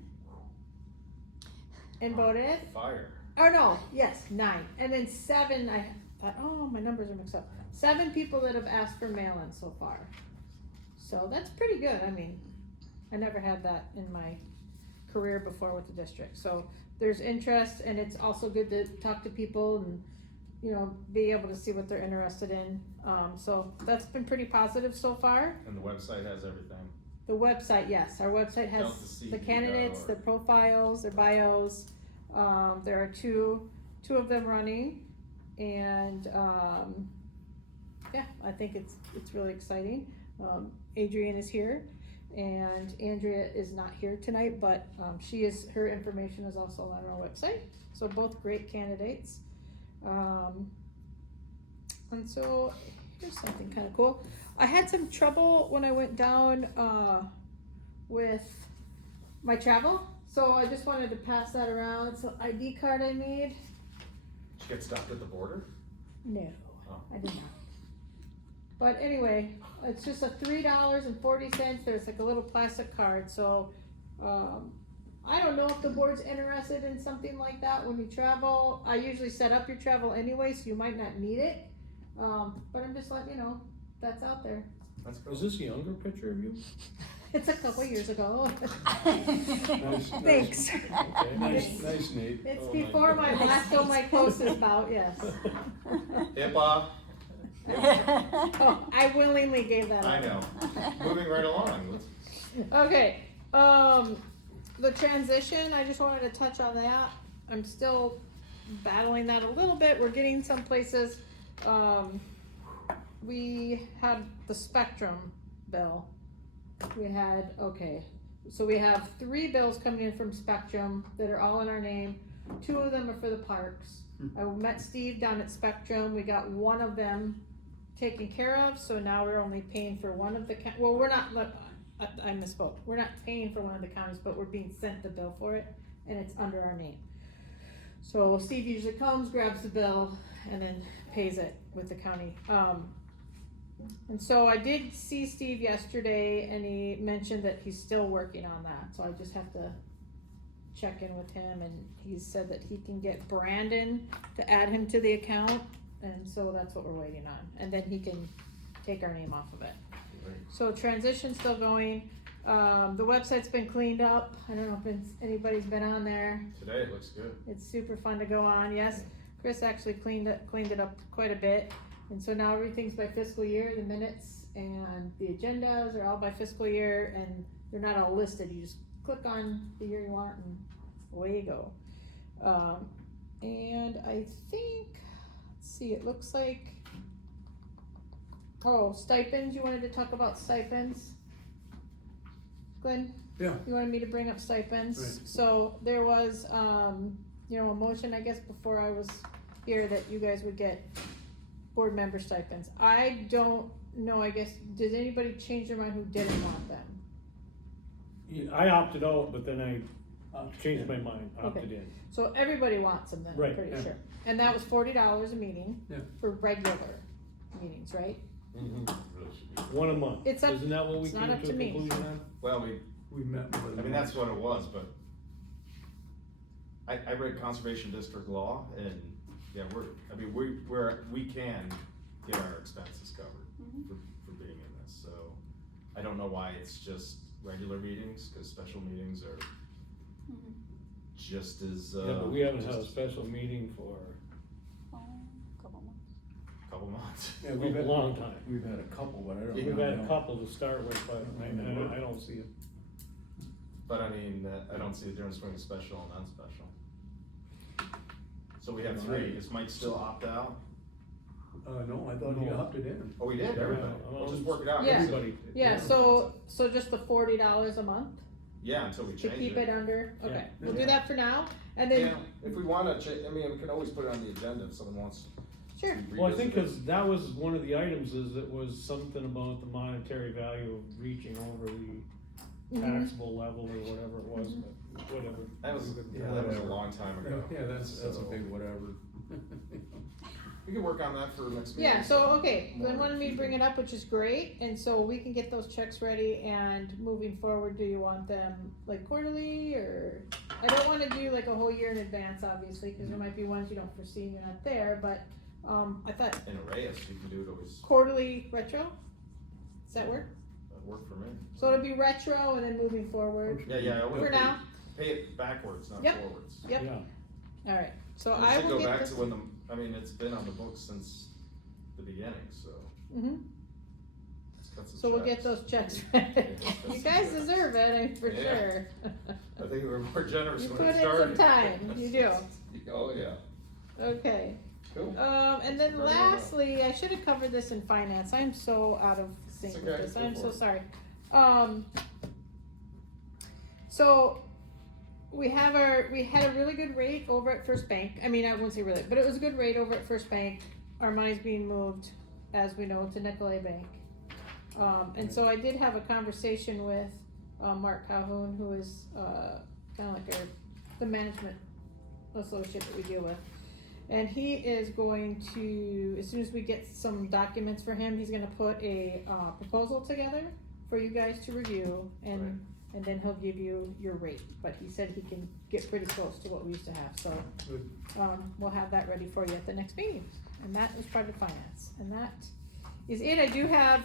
and voted. Fire. Or no, yes, 9. And then 7, I thought, oh, my numbers are mixed up. 7 people that have asked for mail-in so far. So that's pretty good. I mean, I never had that in my career before with the district. So there's interest, and it's also good to talk to people and, you know, be able to see what they're interested in. So that's been pretty positive so far. And the website has everything. The website, yes, our website has the candidates, their profiles, their bios. There are two of them running, and yeah, I think it's really exciting. Adrian is here, and Andrea is not here tonight, but her information is also on our website. So both great candidates. And so, here's something kinda cool. I had some trouble when I went down, with my travel, so I just wanted to pass that around. So ID card I made. Did you get stopped at the border? No, Oh. I did not. But anyway, it's just a $3.40. There's like a little plastic card, so, I don't know if the board's interested in something like that when you travel. I usually set up your travel anyway, so you might not need it. But I'm just letting you know, that's out there. That's cool. Is this a younger picture of you? It's a couple years ago. Nice, Thanks. Okay, nice, Nate. It's Oh, before my blastomacosis bout, yes. HIPAA, Oh, I willingly gave that up. I know. Moving right along, let's, Okay, the transition, I just wanted to touch on that. I'm still battling that a little bit. We're getting some places. We had the Spectrum bill. We had, so we have 3 bills coming in from Spectrum that are all in our name. 2 of them are for the parks. I met Steve down at Spectrum. We got one of them taken care of, so now we're only paying for one of the, well, we're not, I misspoke. We're not paying for one of the counties, but we're being sent the bill for it, and it's under our name. So Steve usually comes, grabs the bill, and then pays it with the county. And so I did see Steve yesterday, and he mentioned that he's still working on that, so I just have to check in with him, and he said that he can get Brandon to add him to the account, and so that's what we're waiting on, and then he can take our name off of it. So transition's still going. The website's been cleaned up. I don't know if anybody's been on there. today it looks good. It's super fun to go on. Yes, Chris actually cleaned it up quite a bit. And so now everything's by fiscal year. The minutes and the agendas are all by fiscal year, and they're not all listed. You just click on the year you want, and away you go. And I think, let's see, it looks like, stipends. You wanted to talk about stipends, Glenn? Yeah. You wanted me to bring up stipends. Right. So there was, a motion, I guess, before I was here that you guys would get board member stipends. I don't know, I guess, did anybody change their mind who didn't want them? Yeah, I opted out, but then I changed my mind, opted in. So everybody wants them then, I'm Right, pretty yeah. sure. And that was $40 a meeting Yeah. for regular meetings, right? One a month. It's up- Isn't that what we it's not came up to to a me. conclusion on? Well, We met more than I mean, that's once. what it was, but I read conservation district law, and, yeah, we can get our expenses covered for being in this, so I don't know why it's just regular meetings, cause special meetings are just as, Yeah, but we haven't had a just special meeting for a couple months. Yeah, a long time. We've had a couple, but I don't know. We've had a couple to start with, but I don't see it. But I mean, I don't see the difference between special and non-special. So we have 3, is Mike still opt out? No, I thought he No. opted in. Oh, we did, everybody, we'll just work it out. Yeah. Everybody. Yeah, so just the $40 a month Yeah, until we to change keep it under, okay, Yeah. we'll do that for now, and Yeah, then, if we wanna we can always put it on the agenda if someone wants sure, to Well, I think, revisit it. cause that was one of the items, is it was something about the monetary value of reaching over the taxable level or whatever it was, but whatever. That was, Yeah, that was a whatever. long time ago. Yeah, that's a So, big whatever. We can work on that for next meeting. Yeah, so, okay, Glenn wanted me to bring it up, which is great, and so we can get those checks ready, and moving forward, do you want them like quarterly, or? I don't wanna do like a whole year in advance, obviously, cause there might be ones you don't foresee and you're not there, but, I thought In Arrayas, you can do it always, quarterly retro? Does that work? that worked for me. So it'll be retro and then moving forward, Yeah, I would for now, pay it backwards, not Yep. forwards. Yep. Yeah, alright, so And it I should will go get back this. to when it's been on the books since the beginning, so Mhm. let's cut some So we'll get checks. those checks. let's cut You some guys checks. deserve it, for Yeah. sure. I think we were more generous You when put it in some started. time, you do. Oh, yeah, Okay, cool. and then Very well. lastly, I should have covered this in finance, I'm so out of sync with okay, this, go I'm for so it. sorry. So, we had a really good rate over at First Bank, I mean, I wouldn't say really, but it was a good rate over at First Bank. our money's being moved, as we know, to Nicolay Bank. And so I did have a conversation with, Mark Calhoun, who is, kinda like the management associate that we deal with. And he is going to, as soon as we get some documents for him, he's gonna put a, proposal together for you guys to review, and then he'll give you your rate, but he said he can get pretty close to what we used to have, so. Good. We'll have that ready for you at the next meeting, and that is part of finance, and that is it. I do have,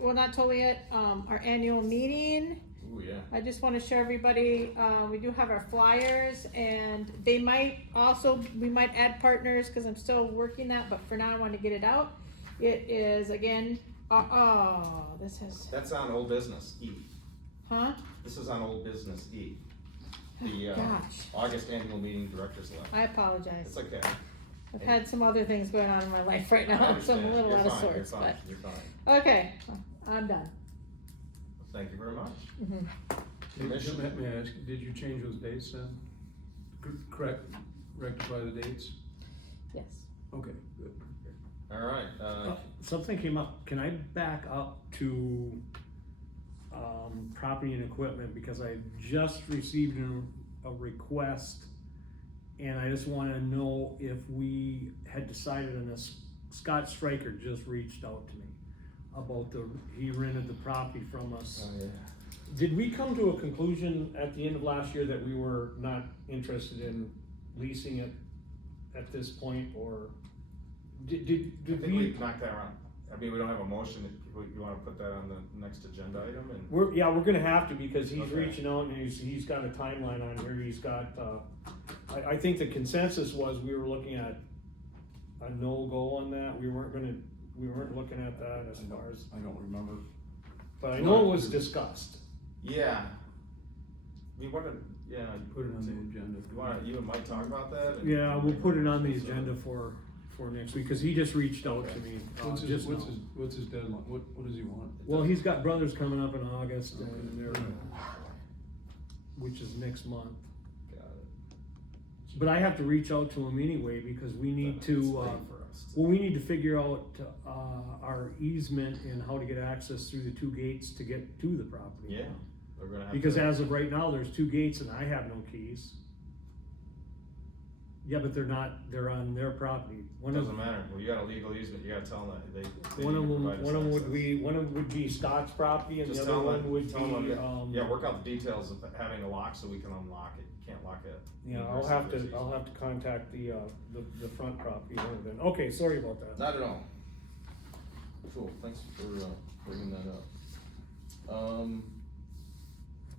well, not totally yet, our annual meeting. Ooh, yeah. I just wanna show everybody, we do have our flyers, and they might also, we might add partners, cause I'm still working that, but for now I wanna get it out. It is, again, this has, That's on old business E. huh? This is on old business E. The, Gosh, August annual meeting director's letter. I apologize. It's okay. I've had some other things going on in my life right I now, so I'm a understand. little You're out of fine, sorts, You're but, fine, you're fine. okay, I'm done. Thank you very much. Mhm. Commission. Let me ask, did you change those dates then? Correct, rectify the dates? Yes. Okay, good. All right, Something came up, can I back up to, property and equipment, because I just received a request, and I just wanna know if we had decided on this. Scott Stryker just reached out to me about he rented the property from us. oh, yeah. Did we come to a conclusion at the end of last year that we were not interested in leasing it at this point, or did I think we? we knocked that around. I mean, we don't have a motion, you wanna put that on the next agenda item and? We're gonna have to, because he's Okay. reaching out and he's got a timeline on here, he's got, I think the consensus was we were looking at a no-go on that, we weren't looking at that as far as, I don't remember. but I know it was discussed. Yeah. We wanna, yeah. Put it on the agenda. You and Mike talk about that? and- Yeah, we'll put it on the agenda for next week, cause he just reached out to Okay. me, What's his, just now. what's his deadline? What does he want? Well, he's got brothers coming up in August, and Okay. they're, which is next month. Got it. But I have to reach out to him anyway, because we need It's to, late for us. well, we need to figure out, our easement and how to get access through the two gates to get to the property. Yeah, we're gonna have to. Because as of right now, there's two gates and I have no keys. Yeah, but they're on their property. One of Doesn't matter, well, you got a legal easement, you gotta tell them that they One need of to them, provide us one of them would access. be, one of them would be Scott's property, and the Just other tell one them, would tell them, be, yeah, work out the details of having a lock so we can unlock it, you can't lock it. yeah, I'll have to contact the front property owner then. Okay, sorry about that. Not at all. Cool, thanks for, bringing that up.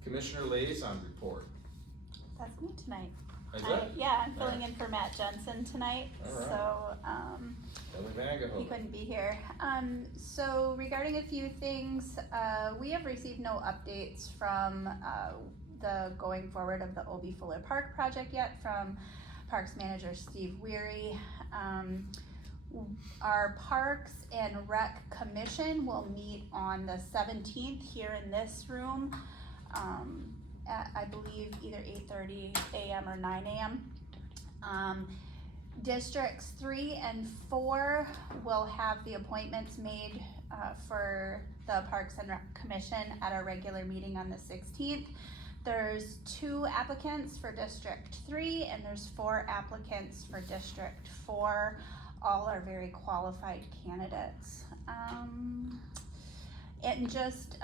Commissioner liaison report. That's me tonight. Is that? Yeah, I'm filling in for Matt Jensen tonight, Alright. so, Ellie Vangahoe. he couldn't be here. So regarding a few things, we have received no updates from, the going forward of the O.B. Fuller Park project yet from Parks Manager Steve Weary. Our Parks and Rec Commission will meet on the 17th here in this room, at, I believe, either 8:30 a.m. or 9 a.m. Districts 3 and 4 will have the appointments made for the Parks and Rec Commission at our regular meeting on the 16th. There's 2 applicants for District 3 and there's 4 applicants for District 4. All are very qualified candidates. And just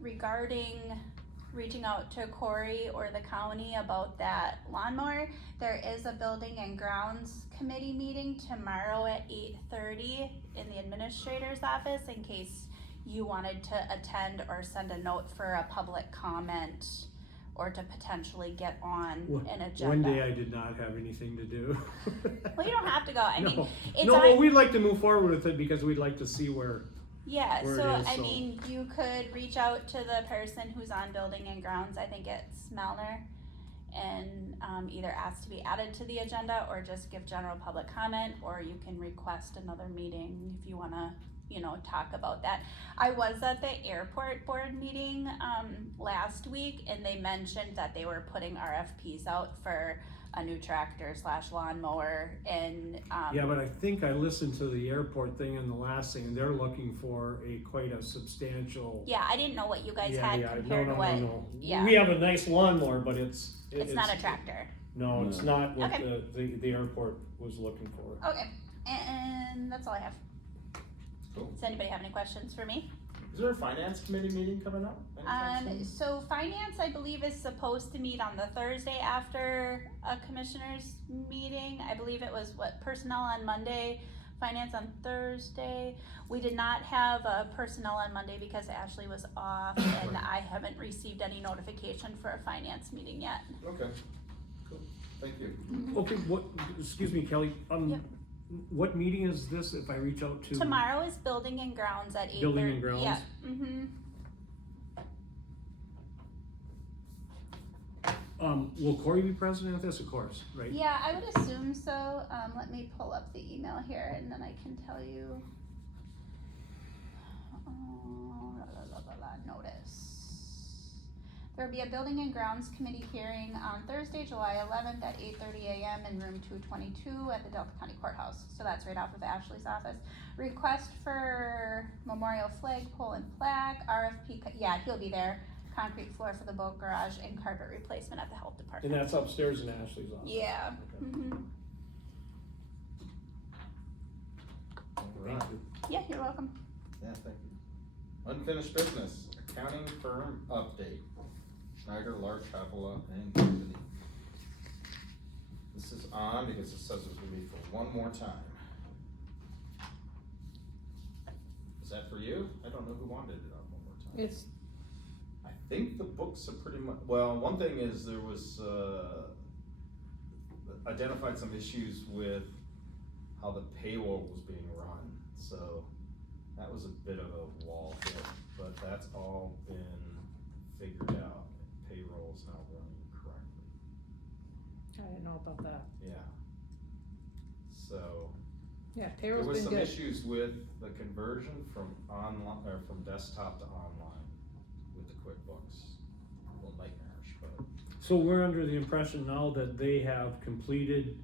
regarding reaching out to Corey or the county about that lawnmower, there is a building and grounds committee meeting tomorrow at 8:30 in the administrator's office in case you wanted to attend or send a note for a public comment or to potentially get on an agenda. One day I did not have anything to do. Well, you don't have to go. I mean, No. it's No, on- well, we'd like to move forward with it because we'd like to see where, Yeah, where it so is, I so- mean, you could reach out to the person who's on building and grounds, I think it's Melner, and either ask to be added to the agenda or just give general public comment, or you can request another meeting if you wanna, talk about that. I was at the airport board meeting last week and they mentioned that they were putting RFPs out for a new tractor / lawnmower and, Yeah, but I think I listened to the airport thing and the last thing, and they're looking for quite a substantial. yeah, I didn't know what you guys Yeah, had yeah, compared no, to no, what, no. yeah. We have a nice lawnmower, but it's It's not a tractor. No, it's not what Okay. the airport was looking for. Okay, and that's all I have. Cool. Does anybody have any questions for me? Is there a finance committee meeting coming up? anytime soon? So finance, I believe, is supposed to meet on the Thursday after a commissioners meeting. I believe it was personnel on Monday, finance on Thursday. We did not have a personnel on Monday because Ashley was off and I haven't received any notification for a finance meeting yet. Okay, cool, thank you. Okay, excuse me, Kelly, Yep. what meeting is this if I reach out to? Tomorrow is building and grounds at 8:30. Building and grounds? Yeah, mm-hmm. Will Corey be present at this? Of course, right? Yeah, I would assume so. Let me pull up the email here and then I can tell you. Notice. There'll be a Building and Grounds Committee hearing on Thursday, July 11th at 8:30 a.m. in room 222 at the Delta County Courthouse. So that's right off of Ashley's office. Request for memorial flagpole and plaque, RFP, yeah, he'll be there. Concrete floor for the boat garage and carpet replacement at the health And department. that's upstairs in Ashley's office. Yeah. Okay. Mm-hmm. Thank you. Yeah, you're welcome. Yeah, thank you. Unfinished business, accounting firm update. Schneider, Larch, Havilah, and Company. This is on because it says it's gonna be for one more time. Is that for you? I don't know who wanted it on one more time. It's, I think the books are pretty much, well, one thing is there was, identified some issues with how the payroll was being run, so that was a bit of a wall hit, but that's all been figured out. Payroll is now running correctly, I didn't know about that. yeah. So, Yeah, there payroll's was been some good. issues with the conversion from online, or from desktop to online with the QuickBooks. A little nightmarish, but So we're under the impression now that they have completed,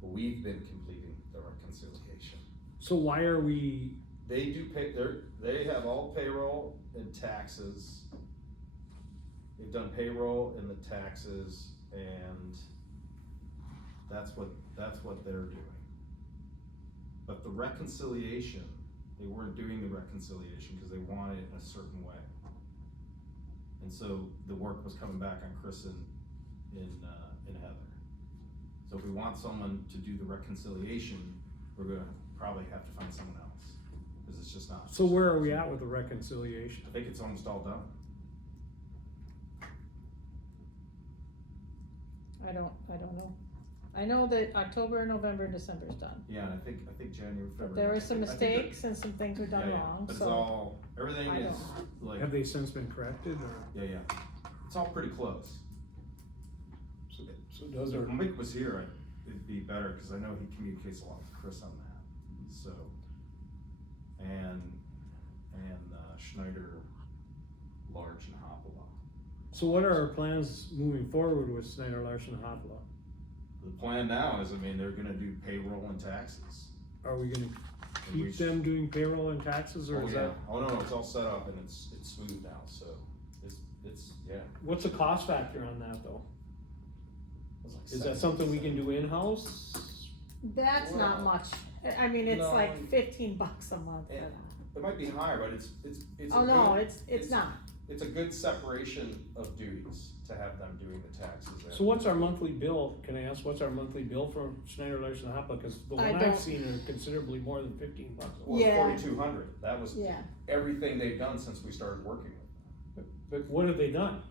we've been completing the reconciliation. so why are we, They do pay, they have all payroll and taxes. They've done payroll and the taxes, and that's what they're doing. But the reconciliation, they weren't doing the reconciliation because they wanted it in a certain way. And so the work was coming back on Chris and Heather. So if we want someone to do the reconciliation, we're gonna probably have to find someone else, because it's just not. so where are we at with the reconciliation? I think it's almost all done. I don't know. I know that October, November, and December is done. Yeah, and I think January, February. But there were some I think that- mistakes and some things were done wrong, But it's so. all, everything I is like, Have they since been corrected or? yeah, it's all pretty close. So does our, If Mike was here, it'd be better, cause I know he communicates a lot with Chris on that, so. And Schneider, Large, and Hopala. So what are our plans moving forward with Snyder, Larson, and Hopla? The plan now is, I mean, they're gonna do payroll and taxes. Are we gonna And we keep them doing payroll and taxes, or Oh, is yeah, that, oh, no, it's all set up and it's smooth now, so it's, yeah. what's the cost factor on that though? It's like Is that something we can do in-house? That's not Well, much. I mean, it's no. like $15 a month for Yeah. that. It might be higher, but it's a Oh, no, good- it's not. It's a good separation of duties to have them doing the taxes. So what's our monthly bill, can I ask, what's our monthly bill for Schneider, Larson, and Hopla, cause the I one don't- I've seen are considerably more than $15. Well, Yeah. 4,200, that was Yeah, everything they've done since we started working with them. But what have they done?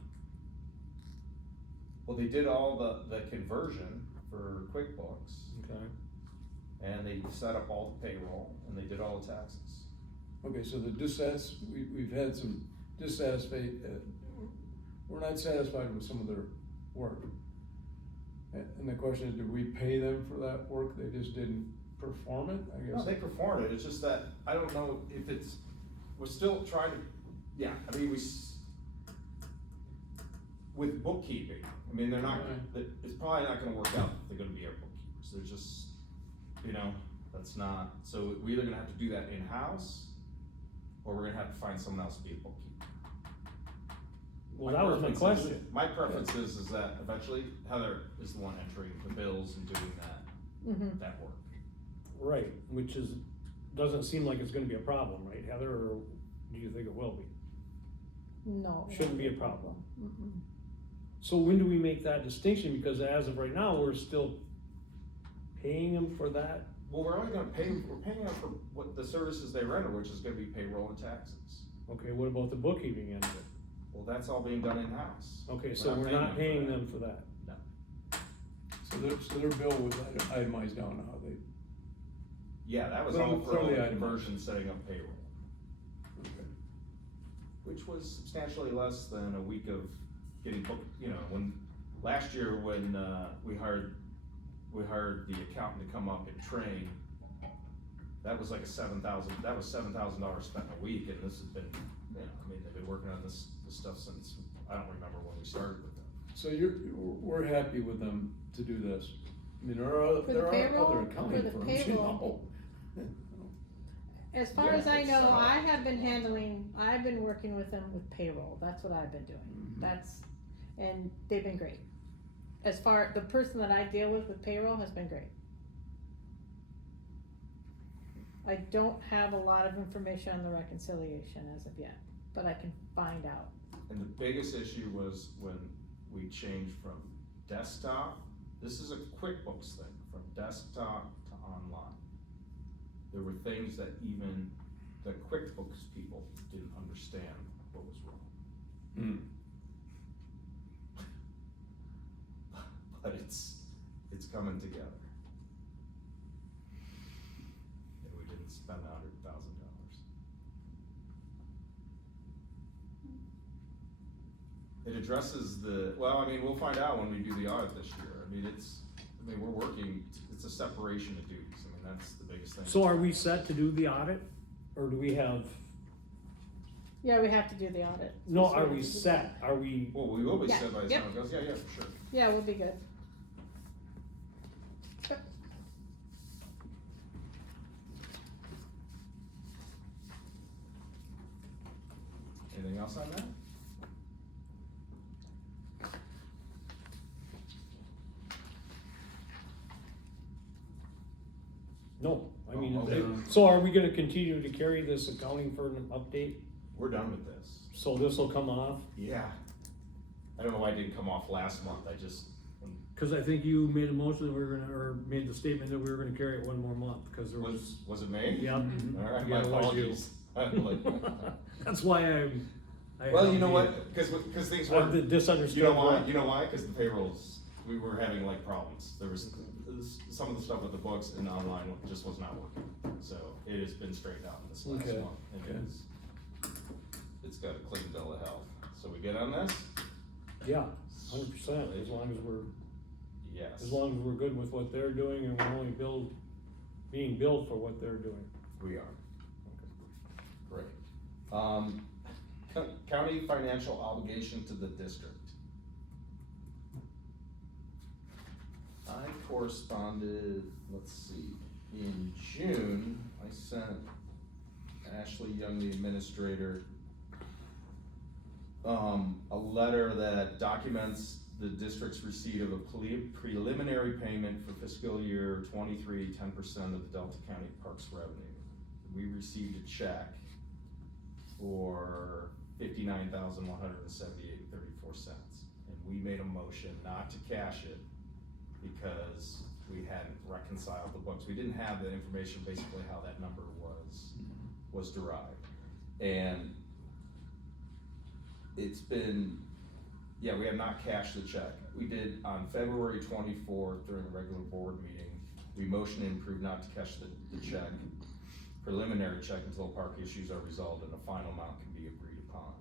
Well, they did all the conversion for QuickBooks, Okay. and they set up all the payroll, and they did all the taxes. okay, so we've had some we're not satisfied with some of their work. And the question is, did we pay them for that work? They just didn't perform it, I No, guess? they performed it, it's just that, I don't know if we're still trying to, yeah, I mean, with bookkeeping, I mean, they're not, it's probably not gonna work out if they're gonna be our bookkeepers, they're just, you know, that's not, so we're either gonna have to do that in-house, or we're gonna have to find someone else to be a bookkeeper. Well, that was my preference is- question. My preference is that eventually Heather is the one entering the bills and doing that work. Right, which is, doesn't seem like it's gonna be a problem, right, Heather, or do you think it will be? No. it Shouldn't be a won't problem. Mm-mm. So when do we make that distinction, because as of right now, we're still paying them for that? Well, we're only gonna pay, we're paying them for what the services they render, which is gonna be payroll and taxes. Okay, what about the bookkeeping end of it? Well, that's all being done in-house. Okay, so we're not paying them for that. So their bill was itemized down how they, Yeah, that was Clearly- all for all the clearly itemized. conversion, setting up payroll, which was substantially less than a week of getting booked, you know, when, last year when, we hired the accountant to come up and train, that was like that was $7,000 spent a week, and this has been, you know, I mean, they've been working on this stuff since, I don't remember when we started with them. so we're happy with them to do this. I mean, For the there are payroll, other for accounting the firms, you payroll. know. As far Yeah, as I it's, know, I've been working with them with payroll, that's what I've been doing, and they've been great. As far, the person that I deal with payroll has been great. I don't have a lot of information on the reconciliation as of yet, but I can find out. And the biggest issue was when we changed from desktop, this is a QuickBooks thing, from desktop to online. There were things that even the QuickBooks people didn't understand what was wrong. But it's coming together. And we didn't spend $100,000. It addresses well, I mean, we'll find out when we do the audit this year. I mean, we're working, it's a separation of duties. I mean, that's the biggest thing. So are we set to do the audit, or do we have, Yeah, we have to do the audit. no, This are year we have to do set, are we, Well, we will be Yeah, set by the yep. time it goes, yeah, for sure. Yeah, we'll be good. Anything else on that? no, I mean, Oh, okay. so are we gonna continue to carry this accounting firm update? We're done with this. So this will come off? Yeah. I don't know why it didn't come off last month, I just, Cause I think you made a motion that we were gonna, or made the statement that we were gonna carry it one more month, cause there was. was it me? Yep. Alright, Yeah, my it was you. apologies. I'm like, That's why I. well, you have know the- what, cause things I were, misunderstood. you know why, cause the payrolls, we were having like problems, there was, some of the stuff with the books and online just was not working. So it has been straightened out in this last Okay, month, and okay. it's got a clean bill of health, so we good on this? Yeah, 100%, as long as Yes, we're good with what they're doing and we're only being billed for what they're doing. we are. Great. County financial obligation to the district. I corresponded, let's see, in June, I sent Ashley Young, the administrator, a letter that documents the district's receipt of a preliminary payment for fiscal year 23, 10% of the Delta County Parks revenue. We received a check for $59,178.34, and we made a motion not to cash it because we hadn't reconciled the books. We didn't have the information, basically how that number was derived. And it's been, yeah, we have not cashed the check. We did on February 24th during a regular board meeting, we motioned and approved not to cash the check, preliminary check, until park issues are resolved and a final amount can be agreed upon.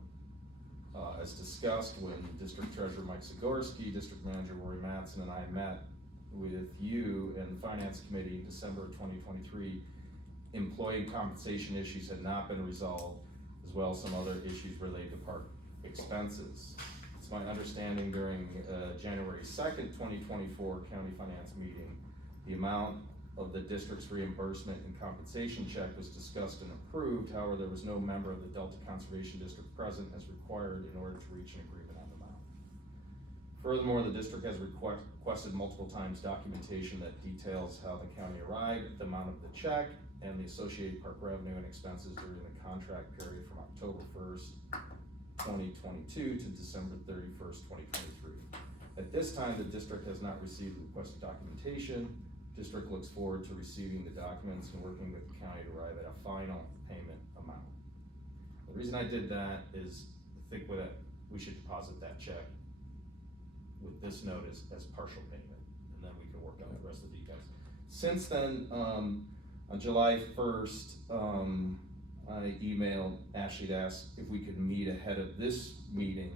As discussed, when District Treasurer Mike Zagorski, District Manager Rory Mattson, and I met with you and the Finance Committee in December of 2023, employee compensation issues had not been resolved, as well as some other issues related to park expenses. It's my understanding during, January 2nd, 2024 county finance meeting, the amount of the district's reimbursement and compensation check was discussed and approved. However, there was no member of the Delta Conservation District present as required in order to reach an agreement on the amount. Furthermore, the district has requested multiple times documentation that details how the county arrived at the amount of the check and the associated park revenue and expenses during the contract period from October 1st, 2022 to December 31st, 2023. At this time, the district has not received the requested documentation. District looks forward to receiving the documents and working with the county to arrive at a final payment amount. The reason I did that is I think we should deposit that check with this notice as partial payment, and then we can work out the rest of the details. Since then, on July 1st, I emailed Ashley to ask if we could meet ahead of this meeting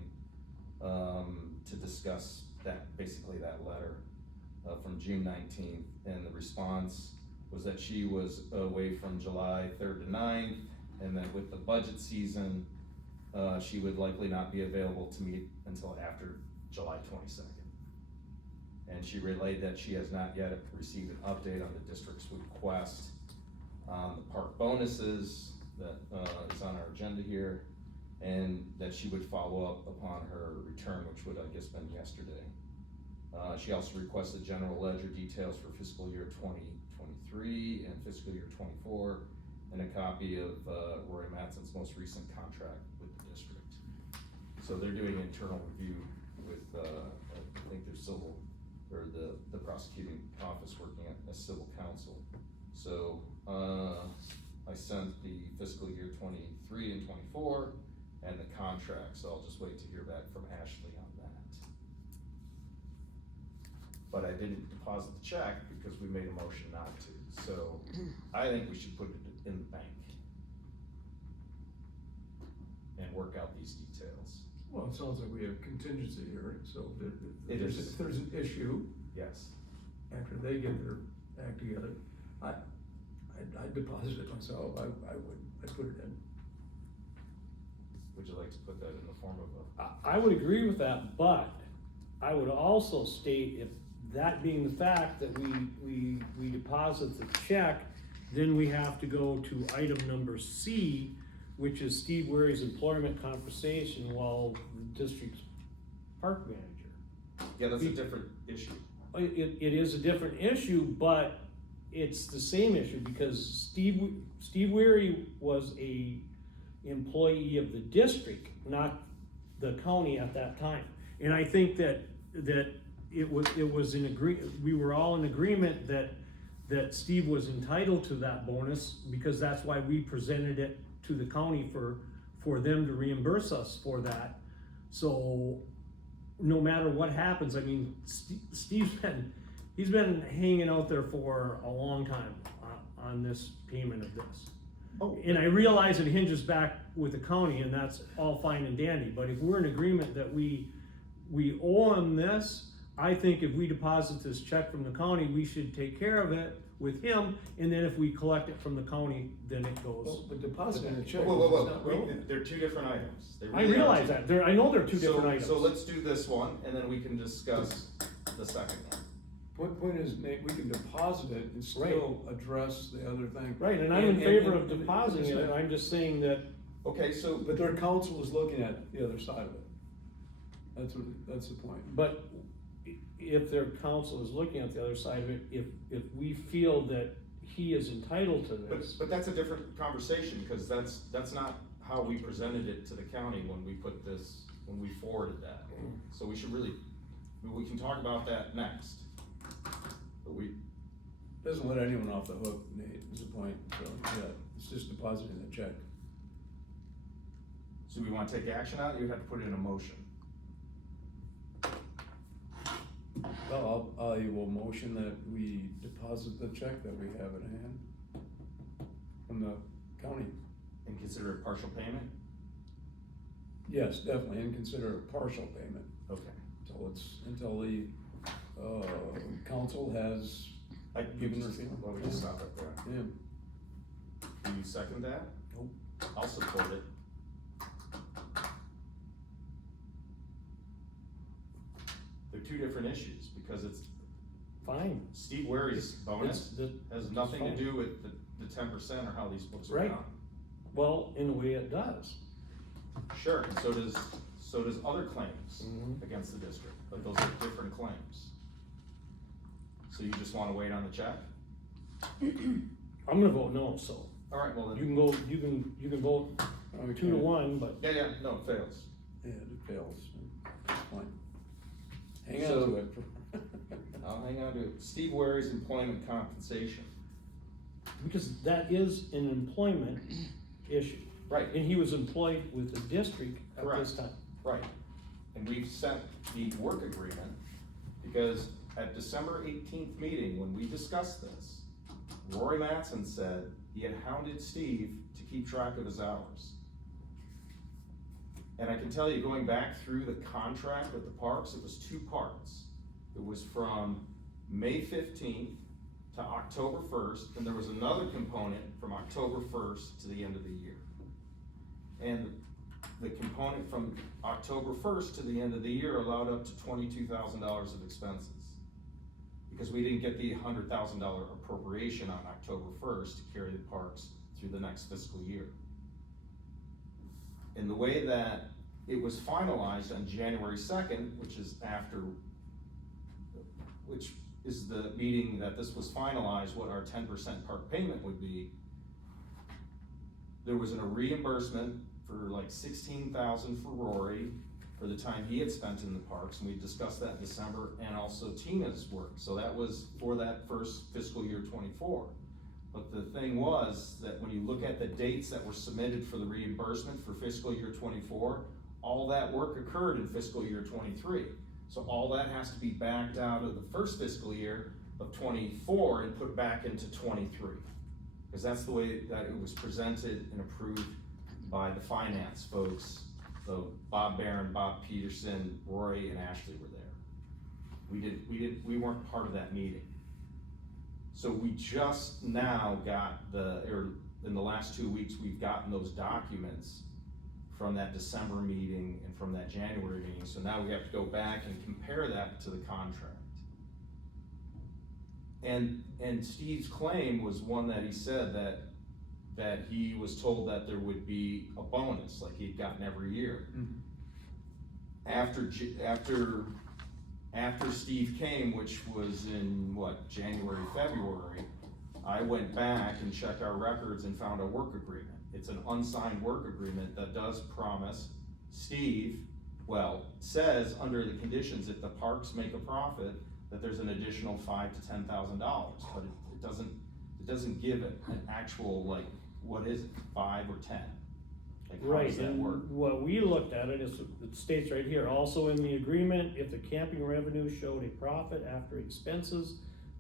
to discuss that, basically that letter from June 19th, and the response was that she was away from July 3rd to 9th, and that with the budget season, she would likely not be available to meet until after July 22nd. And she relayed that she has not yet received an update on the district's request on the park bonuses that is on our agenda here, and that she would follow up upon her return, which would, I guess, been yesterday. She also requested general ledger details for fiscal year 2023 and fiscal year 24, and a copy of Roy Mattson's most recent contract with the district. So they're doing internal review with, I think their civil, or the prosecuting office working as civil counsel. So, I sent the fiscal year 23 and 24 and the contract, so I'll just wait to hear back from Ashley on that. But I didn't deposit the check because we made a motion not to, so I think we should put it in the bank and work out these details. Well, it sounds like we have contingency here, so It is. if there's an issue, Yes. after they get their act together, I'd deposit it myself, I'd put it in. Would you like to put that in the form of a? I would agree with that, but I would also state, if that being the fact that we deposit the check, then we have to go to item number C, which is Steve Ware's employment compensation while the district's park manager. Yeah, that's a different issue. It is a different issue, but it's the same issue, because Steve Weary was a employee of the district, not the county at that time. And I think that it was we were all in agreement that Steve was entitled to that bonus, because that's why we presented it to the county for them to reimburse us for that. So no matter what happens, I mean, he's been hanging out there for a long time on this payment of this. Oh. And I realize it hinges back with the county, and that's all fine and dandy, but if we're in agreement that we owe him this, I think if we deposit this check from the county, we should take care of it with him, and then if we collect it from the county, then it goes. Well, but depositing a check. Whoa, is not relevant. they're two different items. They I really are realize two- that, I know they're two different items. So let's do this one, and then we can discuss the second one. Point is, Nate, we can deposit it and still address the other thing. Right, and I'm in favor of and- depositing it, I'm just saying that, Okay, so, But their counsel is looking at the other side of it. That's the point. but if their counsel is looking at the other side of it, if we feel that he is entitled to this. but that's a different conversation, because that's not how we presented it to the county when we forwarded that. So we should really, we can talk about that next. But Doesn't let anyone off the hook, Nate, is the point, so, yeah, it's just depositing the check. so we wanna take action on it, you have to put it in a motion. Well, I will motion that we deposit the check that we have at hand from the county. And consider it partial payment? Yes, definitely, and consider it partial payment, Okay. until the, council has, Given her feeling. Well, we just stop right there. yeah, Do you second that? Nope. I'll support it. two different issues, because it's, Fine. Steve Ware's bonus has nothing to fine. do with the 10% or how these books are Right. done. Well, in a way it does. Sure, and so does other claims Mhm. against the district, but those are different claims. So you just wanna wait on the check? I'm gonna vote no, so Alright, well you then, can go, you can vote Okay. 2-1, but yeah, no, it fails. Yeah, it fails. Fine. Hang on So- to it. I'll hang on to it. Steve Ware's employment compensation. because that is an employment issue. Right, And he was employed with the district at this Correct. time. right. And we've sent the work agreement, because at December 18th meeting, when we discussed this, Rory Matson said he had hounded Steve to keep track of his hours. And I can tell you, going back through the contract with the parks, it was two parts. It was from May 15th to October 1st, and there was another component from October 1st to the end of the year. And the component from October 1st to the end of the year allowed up to $22,000 of expenses. Because we didn't get the $100,000 appropriation on October 1st to carry the parks through the next fiscal year. And the way that it was finalized on January 2nd, which is the meeting that this was finalized, what our 10% park payment would be, there was a reimbursement for like $16,000 for Rory for the time he had spent in the parks, and we discussed that in December, and also Tina's work, so that was for that first fiscal year 24. But the thing was, that when you look at the dates that were submitted for the reimbursement for fiscal year 24, all that work occurred in fiscal year 23. So all that has to be backed out of the first fiscal year of 24 and put back into 23. Because that's the way that it was presented and approved by the finance folks. So Bob Barron, Bob Peterson, Roy, and Ashley were there. We weren't part of that meeting. So we just now got in the last 2 weeks, we've gotten those documents from that December meeting and from that January meeting, so now we have to go back and compare that to the contract. And Steve's claim was one that he said that he was told that there would be a bonus, like he'd gotten every year. After Steve came, which was in January, February, I went back and checked our records and found a work agreement. It's an unsigned work agreement that does promise Steve, says under the conditions, if the parks make a profit, that there's an additional $5,000 to $10,000, but it doesn't give an actual, what is it, 5 or 10? Like, how Right, does that work? and what we looked at it is, it states right here, also in the agreement, if the camping revenue showed a profit after expenses,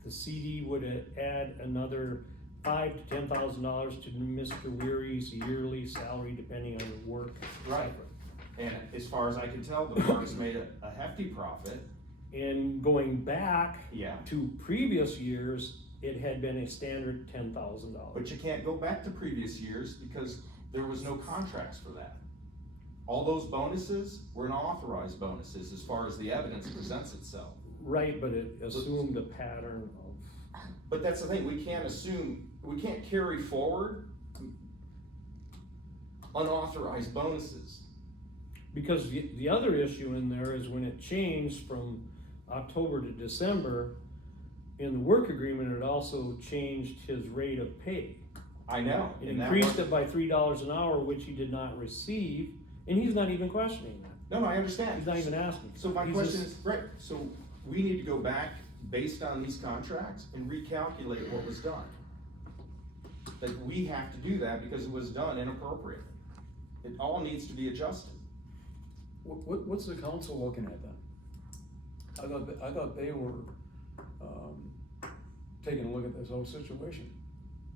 the CD would add another $5,000 to $10,000 to Mr. Weary's yearly salary, depending on the work. Right. And as far as I can tell, the parks made a hefty profit. And going back Yeah. to previous years, it had been a standard $10,000. But you can't go back to previous years because there was no contracts for that. All those bonuses were unauthorized bonuses as far as the evidence presents itself. Right, but it assumed a pattern of. But that's the thing, we can't carry forward unauthorized bonuses. Because the other issue in there is when it changed from October to December, in the work agreement, it also changed his rate of pay. I know. It and that increased work- it by $3 an hour, which he did not receive, and he's not even questioning that. No, I understand. He's not even asking. So my He's question just- is, right, so we need to go back based on these contracts and recalculate what was done. Like, we have to do that because it was done inappropriately. It all needs to be adjusted. What's the council looking at then? I thought they were, taking a look at this whole situation.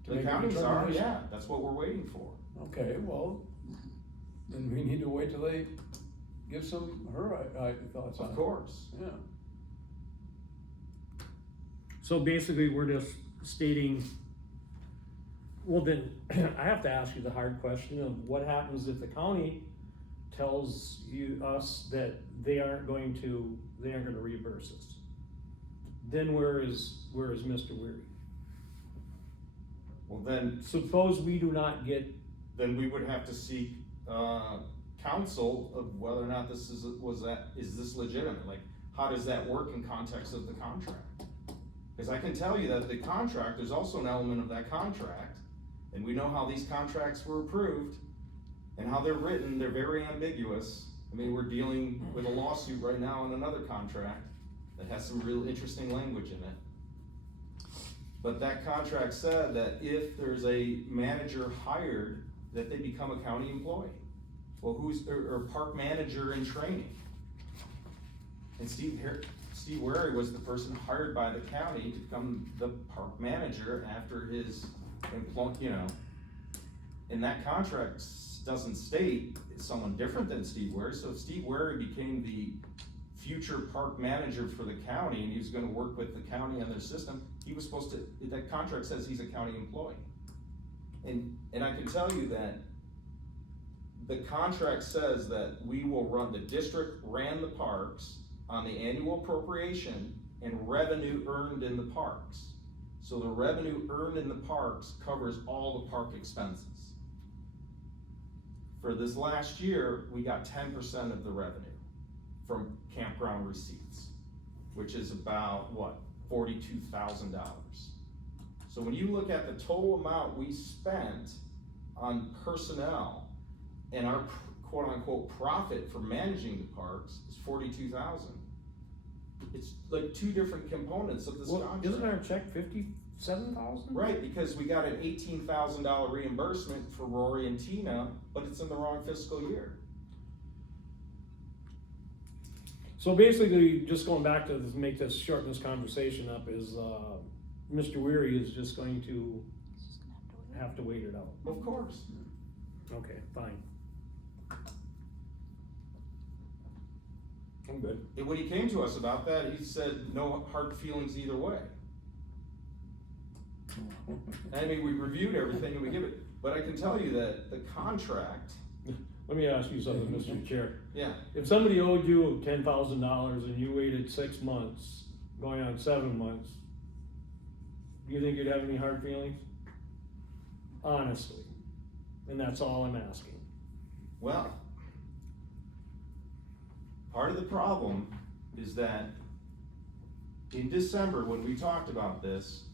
to The make a counties are, determination. yeah, that's what we're waiting for. Okay, well, then we need to wait till they give her thoughts on it. Of course. Yeah. So basically, we're just stating, well then, I have to ask you the hard question of what happens if the county tells us that they aren't gonna reimburse us. Then where is Mr. Weary? Well, then Suppose we do not get, we would have to seek, counsel of whether or not this is this legitimate? Like, how does that work in context of the contract? Cause I can tell you that the contract, there's also an element of that contract, and we know how these contracts were approved and how they're written, they're very ambiguous. I mean, we're dealing with a lawsuit right now on another contract that has some real interesting language in it. But that contract said that if there's a manager hired, that they become a county employee. Well, or park manager in training. And Steve Wary was the person hired by the county to become the park manager after his and that contract doesn't state it's someone different than Steve Wary. So if Steve Wary became the future park manager for the county and he was gonna work with the county on their system, he was supposed to, that contract says he's a county employee. And I can tell you that the contract says that we will the district ran the parks on the annual appropriation and revenue earned in the parks. So the revenue earned in the parks covers all the park expenses. For this last year, we got 10% of the revenue from campground receipts, which is about what, $42,000. So when you look at the total amount we spent on personnel and our quote unquote profit for managing the parks is $42,000. It's like two different components of this contract. Isn't our check $57,000? Right, because we got an $18,000 reimbursement for Rory and Tina, but it's in the wrong fiscal year. So basically, just going back to shorten this conversation up, is Mr. Weary is just going to have to wait it out. Of course. Okay, fine. I'm good. And when he came to us about that, he said no hard feelings either way. I mean, we reviewed everything and we give it, but I can tell you that the contract. Let me ask you something, Mr. Chair. Yeah. If somebody owed you $10,000 and you waited 6 months, going on 7 months, do you think you'd have any hard feelings? Honestly. And that's all I'm asking. Well, part of the problem is that in December, when we talked about this.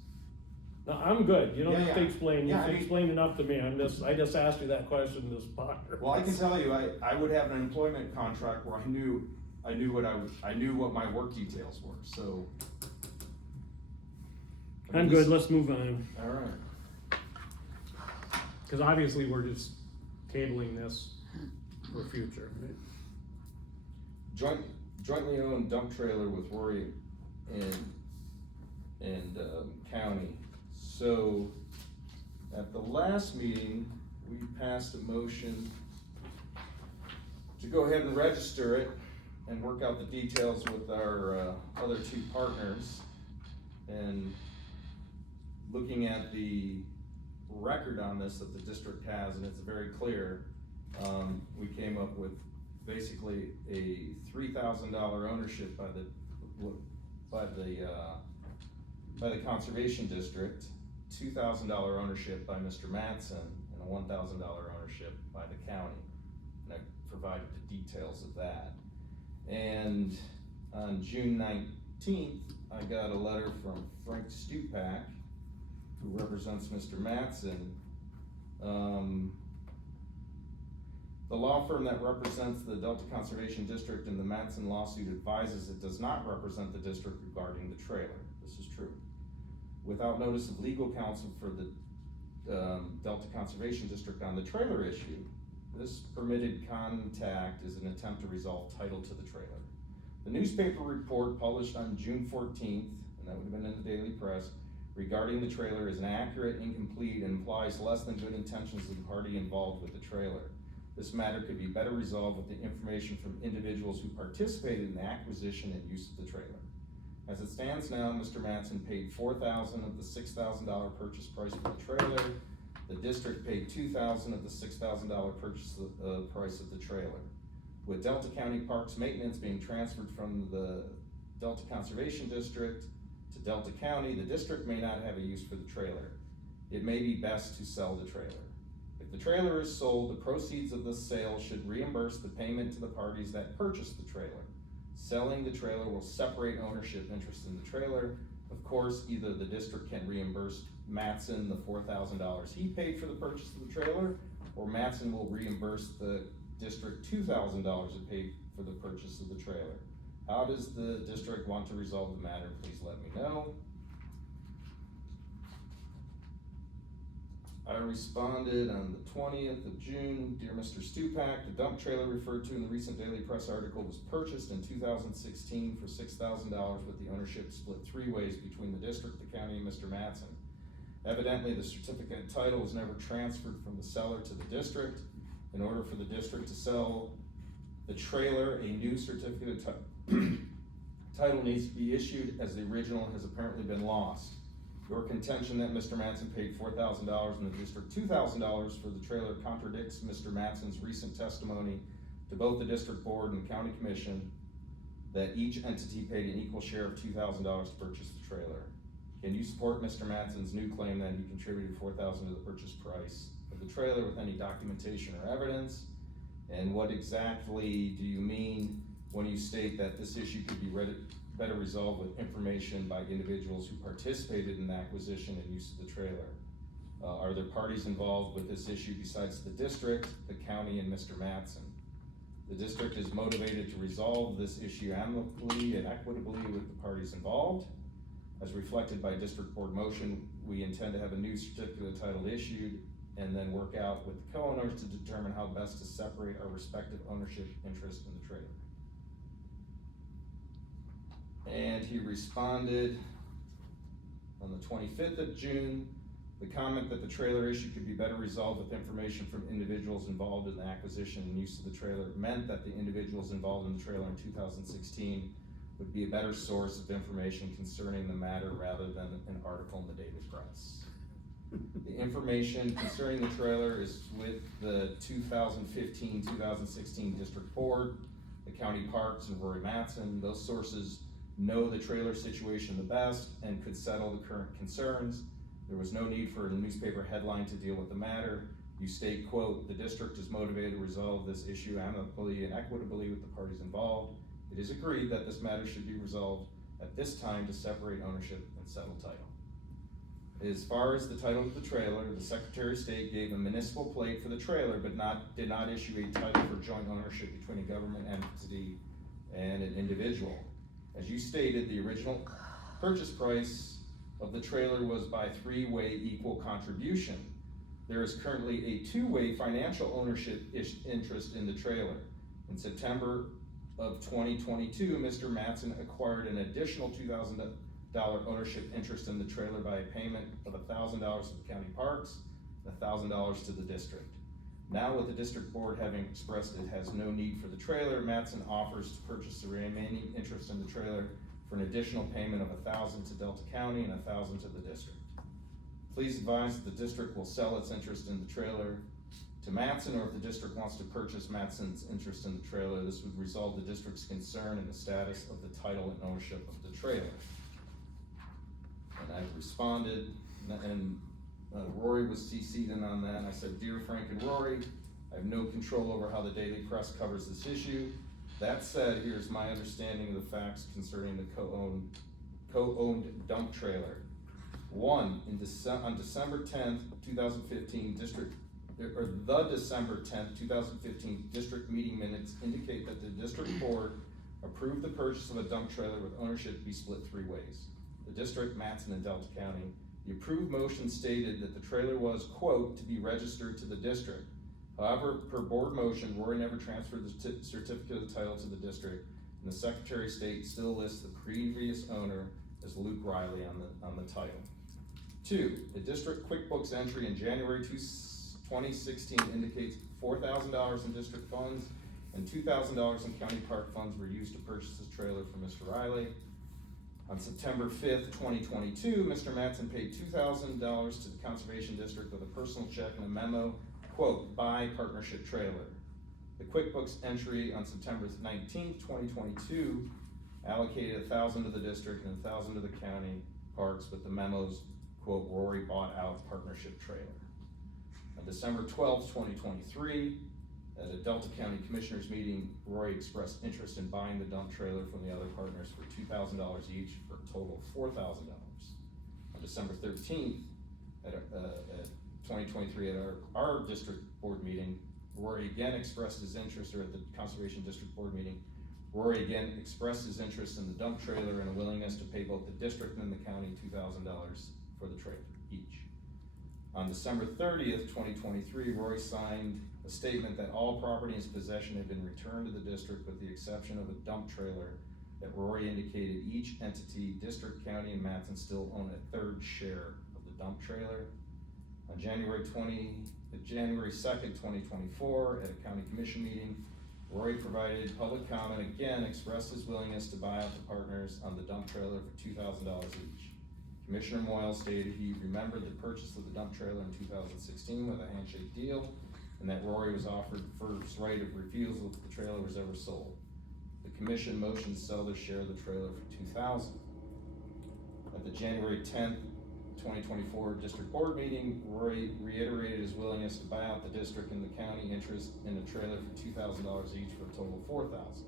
No, I'm good. You don't Yeah, have to yeah. explain. Yeah, You've explained enough to me. I just asked you that question this part. Well, I can tell you, I would have an employment contract where I knew what my work details were, so. I'm good. Let's move on. All right. Cause obviously we're just tabling this for future. Jointly owned dump trailer with Rory and county. So, at the last meeting, we passed a motion to go ahead and register it and work out the details with our other two partners. And looking at the record on this that the district has, and it's very clear, we came up with basically a $3,000 ownership by the conservation district, $2,000 ownership by Mr. Mattson, and a $1,000 ownership by the county. And I provided the details of that. And on June 19th, I got a letter from Frank Stupak, who represents Mr. Mattson. The law firm that represents the Delta Conservation District in the Mattson lawsuit advises it does not represent the district regarding the trailer. This is true. Without notice of legal counsel for the Delta Conservation District on the trailer issue, this permitted contact is an attempt to resolve title to the trailer. The newspaper report published on June 14th, and that would have been in the Daily Press, regarding the trailer is inaccurate, incomplete, and implies less than good intentions of the party involved with the trailer. This matter could be better resolved with the information from individuals who participated in the acquisition and use of the trailer. As it stands now, Mr. Mattson paid $4,000 of the $6,000 purchase price for the trailer. The district paid $2,000 of the $6,000 purchase price of the trailer. with Delta County Parks Maintenance being transferred from the Delta Conservation District to Delta County, the district may not have a use for the trailer. It may be best to sell the trailer. If the trailer is sold, the proceeds of the sale should reimburse the payment to the parties that purchased the trailer. Selling the trailer will separate ownership interest in the trailer. Of course, either the district can reimburse Mattson the $4,000 he paid for the purchase of the trailer, or Mattson will reimburse the district $2,000 it paid for the purchase of the trailer. How does the district want to resolve the matter? Please let me know. I responded on the 20th of June, Dear Mr. Stupak, the dump trailer referred to in the recent Daily Press article was purchased in 2016 for $6,000 with the ownership split 3 ways between the district, the county, and Mr. Mattson. Evidently, the certificate of title was never transferred from the seller to the district. In order for the district to sell the trailer, a new certificate of title needs to be issued, as the original has apparently been lost. Your contention that Mr. Mattson paid $4,000 and the district $2,000 for the trailer contradicts Mr. Mattson's recent testimony to both the district board and county commission that each entity paid an equal share of $2,000 to purchase the trailer. Can you support Mr. Mattson's new claim that he contributed $4,000 to the purchase price of the trailer with any documentation or evidence? And what exactly do you mean when you state that this issue could be better resolved with information by individuals who participated in the acquisition and use of the trailer? Are there parties involved with this issue besides the district, the county, and Mr. Mattson? The district is motivated to resolve this issue amicably and equitably with the parties involved. As reflected by district board motion, we intend to have a new certificate of title issued and then work out with the co-owners to determine how best to separate our respective ownership interest in the trailer. And he responded on the 25th of June, the comment that the trailer issue could be better resolved with information from individuals involved in the acquisition and use of the trailer meant that the individuals involved in the trailer in 2016 would be a better source of information concerning the matter rather than an article in the Daily Press. The information concerning the trailer is with the 2015-2016 district board, the county parks, and Rory Mattson. Those sources know the trailer situation the best and could settle the current concerns. There was no need for a newspaper headline to deal with the matter. You state, quote, the district is motivated to resolve this issue amicably and equitably with the parties involved. It is agreed that this matter should be resolved at this time to separate ownership and settle title. As far as the title of the trailer, the Secretary of State gave a municipal plate for the trailer, but did not issue a title for joint ownership between a government entity and an individual. As you stated, the original purchase price of the trailer was by 3-way equal contribution. There is currently a 2-way financial ownership interest in the trailer. In September of 2022, Mr. Mattson acquired an additional $2,000 ownership interest in the trailer by a payment of $1,000 to the county parks, and $1,000 to the district. Now, with the district board having expressed it has no need for the trailer, Mattson offers to purchase the remaining interest in the trailer for an additional payment of $1,000 to Delta County and $1,000 to the district. Please advise that the district will sell its interest in the trailer to Mattson, or if the district wants to purchase Mattson's interest in the trailer, this would resolve the district's concern in the status of the title and ownership of the trailer. And I've responded, and Rory was CC'd in on that, and I said, Dear Frank and Rory, I have no control over how the Daily Press covers this issue. That said, here's my understanding of the facts concerning the co-owned dump trailer. One, on December 10th, 2015, the December 10th, 2015 district meeting minutes indicate that the district board approved the purchase of a dump trailer with ownership to be split 3 ways. The district, Mattson, and Delta County. The approved motion stated that the trailer was, quote, to be registered to the district. However, per board motion, Rory never transferred the certificate of title to the district, and the Secretary of State still lists the previous owner as Luke Riley on the title. 2, the district QuickBooks entry in January 2016 indicates $4,000 in district funds and $2,000 in county park funds were used to purchase this trailer for Mr. Riley. On September 5th, 2022, Mr. Mattson paid $2,000 to the Conservation District with a personal check and a memo, quote, buy partnership trailer. The QuickBooks entry on September 19th, 2022 allocated $1,000 to the district and $1,000 to the county parks, with the memos, quote, Rory bought out partnership trailer. On December 12th, 2023, at a Delta County Commissioners meeting, Rory expressed interest in buying the dump trailer from the other partners for $2,000 each, for a total of $4,000. On December 13th, at 2023, at our district board meeting, Rory again expressed his interest, or at the Conservation District Board meeting, Rory again expressed his interest in the dump trailer and a willingness to pay both the district and the county $2,000 for the trailer each. On December 30th, 2023, Rory signed a statement that all property in his possession had been returned to the district with the exception of a dump trailer that Rory indicated each entity, district, county, and Matson still own a third share of the dump trailer. On January 2nd, 2024, at a county commission meeting, Rory provided public comment, again expressed his willingness to buy out the partners on the dump trailer for $2,000 each. Commissioner Moyle stated he remembered the purchase of the dump trailer in 2016 with a handshake deal, and that Rory was offered first right of refusal if the trailer was ever sold. The commission motioned to sell their share of the trailer for $2,000. At the January 10th, 2024 district board meeting, Rory reiterated his willingness to buy out the district and the county interest in the trailer for $2,000 each, for a total of $4,000.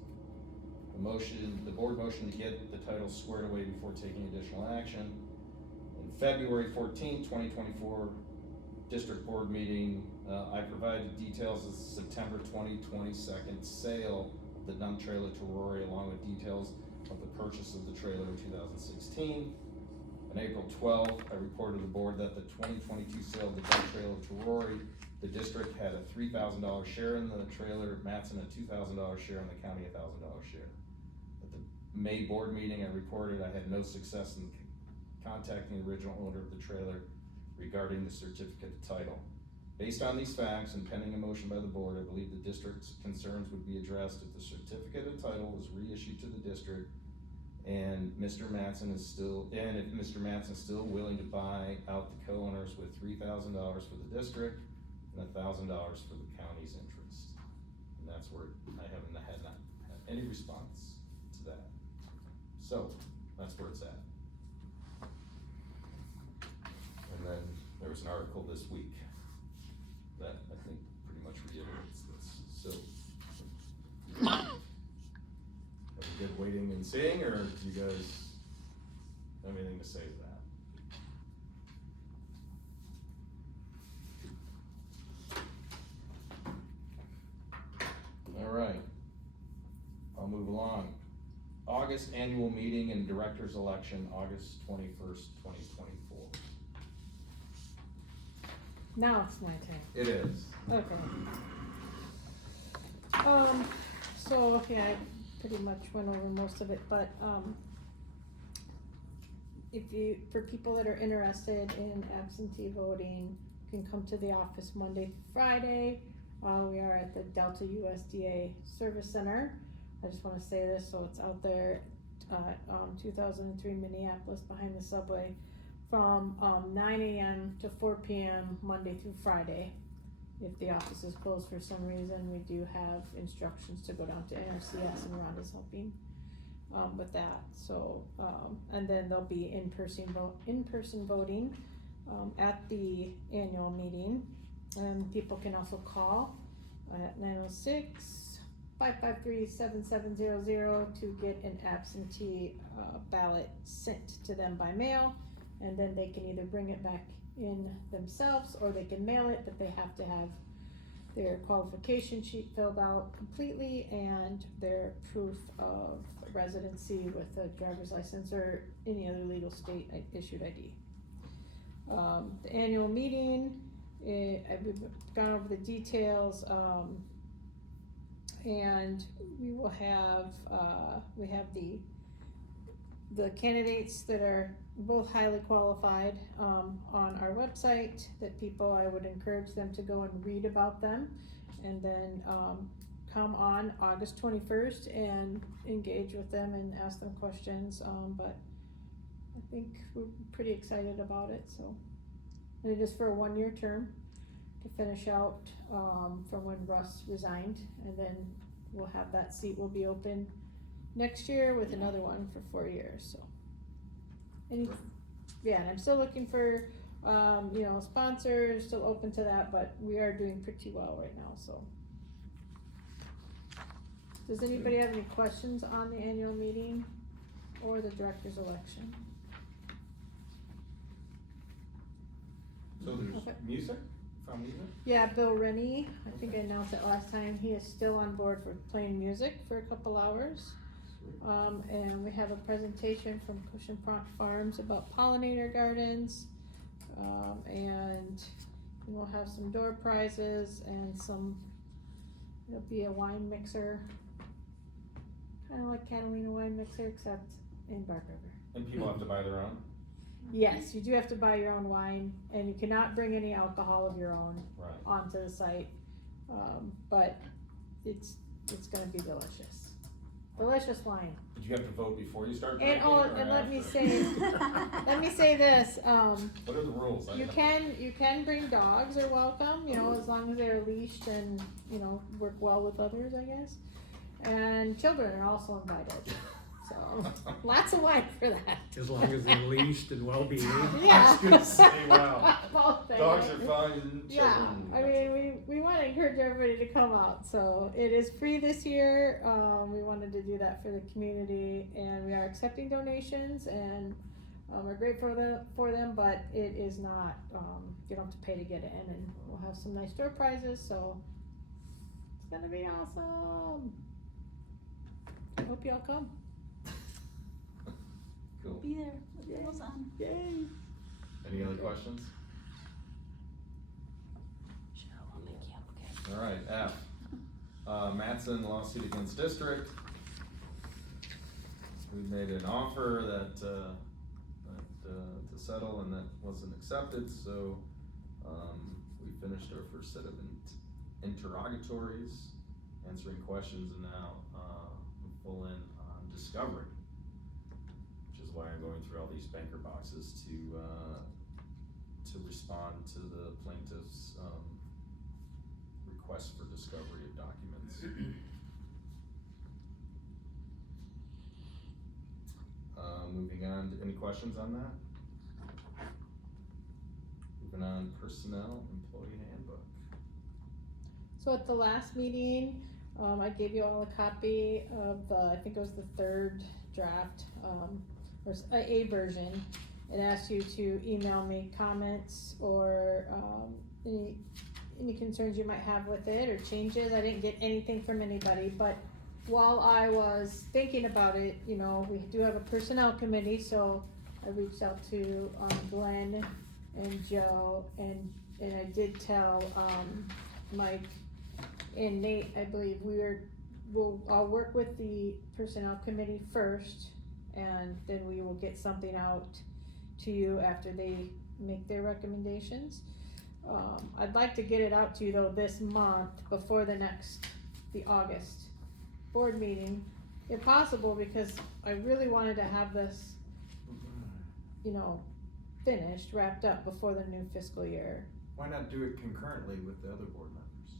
The board motioned to get the title squared away before taking additional action. In February 14th, 2024 district board meeting, I provided details of the September 2022 sale of the dump trailer to Rory, along with details of the purchase of the trailer in 2016. On April 12th, I reported to the board that the 2022 sale of the dump trailer to Rory, the district had a $3,000 share in the trailer, Matson a $2,000 share, and the county a $1,000 share. At the May board meeting, I reported I had no success in contacting the original owner of the trailer regarding the certificate of title. Based on these facts and pending a motion by the board, I believe the district's concerns would be addressed if the certificate of title was reissued to the district, and Mr. Matson is still, and if Mr. Matson is still willing to buy out the co-owners with $3,000 for the district and $1,000 for the county's interest. And that's where I haven't had any response to that. So that's where it's at. And then there was an article this week that I think pretty much reiterates this, so. Are we good waiting and seeing, or do you guys have anything to say to that? All right, I'll move along. August annual meeting and director's election, August 21st, 2024. Now it's my turn. It is. Okay. So, yeah, I pretty much went over most of it, but, for people that are interested in absentee voting, you can come to the office Monday through Friday. We are at the Delta USDA Service Center. I just wanna say this, so it's out there, 2003 Minneapolis, behind the subway, from 9 a.m. to 4 p.m. Monday through Friday. If the office is closed for some reason, we do have instructions to go down to NRCS, and Rhonda's helping with that. So, and then there'll be in-person voting at the annual meeting. And people can also call at 906-553-7700 to get an absentee ballot sent to them by mail. And then they can either bring it back in themselves, or they can mail it, but they have to have their qualification sheet filled out completely and their proof of residency with a driver's license or any other legal state issued ID. The annual meeting, we've gone over the details, and we will have, we have the candidates that are both highly qualified on our website, that people, I would encourage them to go and read about them, and then come on August 21st and engage with them and ask them questions, but I think we're pretty excited about it. So, and it is for a 1-year term, to finish out, from when Russ resigned, and then we'll have that seat will be open next year with another one for 4 years, so. And I'm still looking for, sponsors, still open to that, but we are doing pretty well right now, so. Does anybody have any questions on the annual meeting or the director's election? So there's Okay. music, found music? Yeah, Bill Rennie, I think I announced it last time, he is still on board for playing music for a couple hours. And we have a presentation from Cushion Farms about pollinator gardens. And we'll have some door prizes and it'll be a wine mixer. Kinda like Catalina wine mixer, except in Bark River. And people have to buy their own? Yes, you do have to buy your own wine, and you cannot bring any alcohol of your own Right. onto the site. But it's gonna be delicious. Delicious wine. Did you have to vote before you start And drinking or and let me after? say this, What are the rules? you can bring dogs, are welcome, as long as they're leashed and, work well with others, I guess. And children are also invited, so, lots of wine for that. As long as they're leashed and well behaved. Yeah. I was gonna say, wow. Both things. Dogs are fine, Yeah, children. I mean, we wanna encourage everybody to come out, so it is free this year, we wanted to do that for the community, and we are accepting donations, and, we're grateful for them, but it is not, you don't have to pay to get in, and we'll have some nice door prizes, so it's gonna be awesome. I hope y'all come. Cool. Be there with bells on. Yay. Any other questions? Cheryl will make you okay. Alright, F. Mattson lawsuit against district. We made an offer that, to settle, and that wasn't accepted, so, we finished our first set of interrogatories, answering questions, and now, I'm full in on discovery. Which is why I'm going through all these banker boxes to respond to the plaintiff's, request for discovery of documents. Moving on, any questions on that? Moving on, personnel, employee handbook. So at the last meeting, I gave you all a copy of I think it was the third draft, or a version, and asked you to email me comments or, any concerns you might have with it or changes. I didn't get anything from anybody, but while I was thinking about it, we do have a personnel committee, so I reached out to, Glenn and Joe, and I did tell, Mike and Nate, I believe I'll work with the personnel committee first, and then we will get something out to you after they make their recommendations. I'd like to get it out to you though this month before the August board meeting, if possible, because I really wanted to have this, finished, wrapped up before the new fiscal year. Why not do it concurrently with the other board members?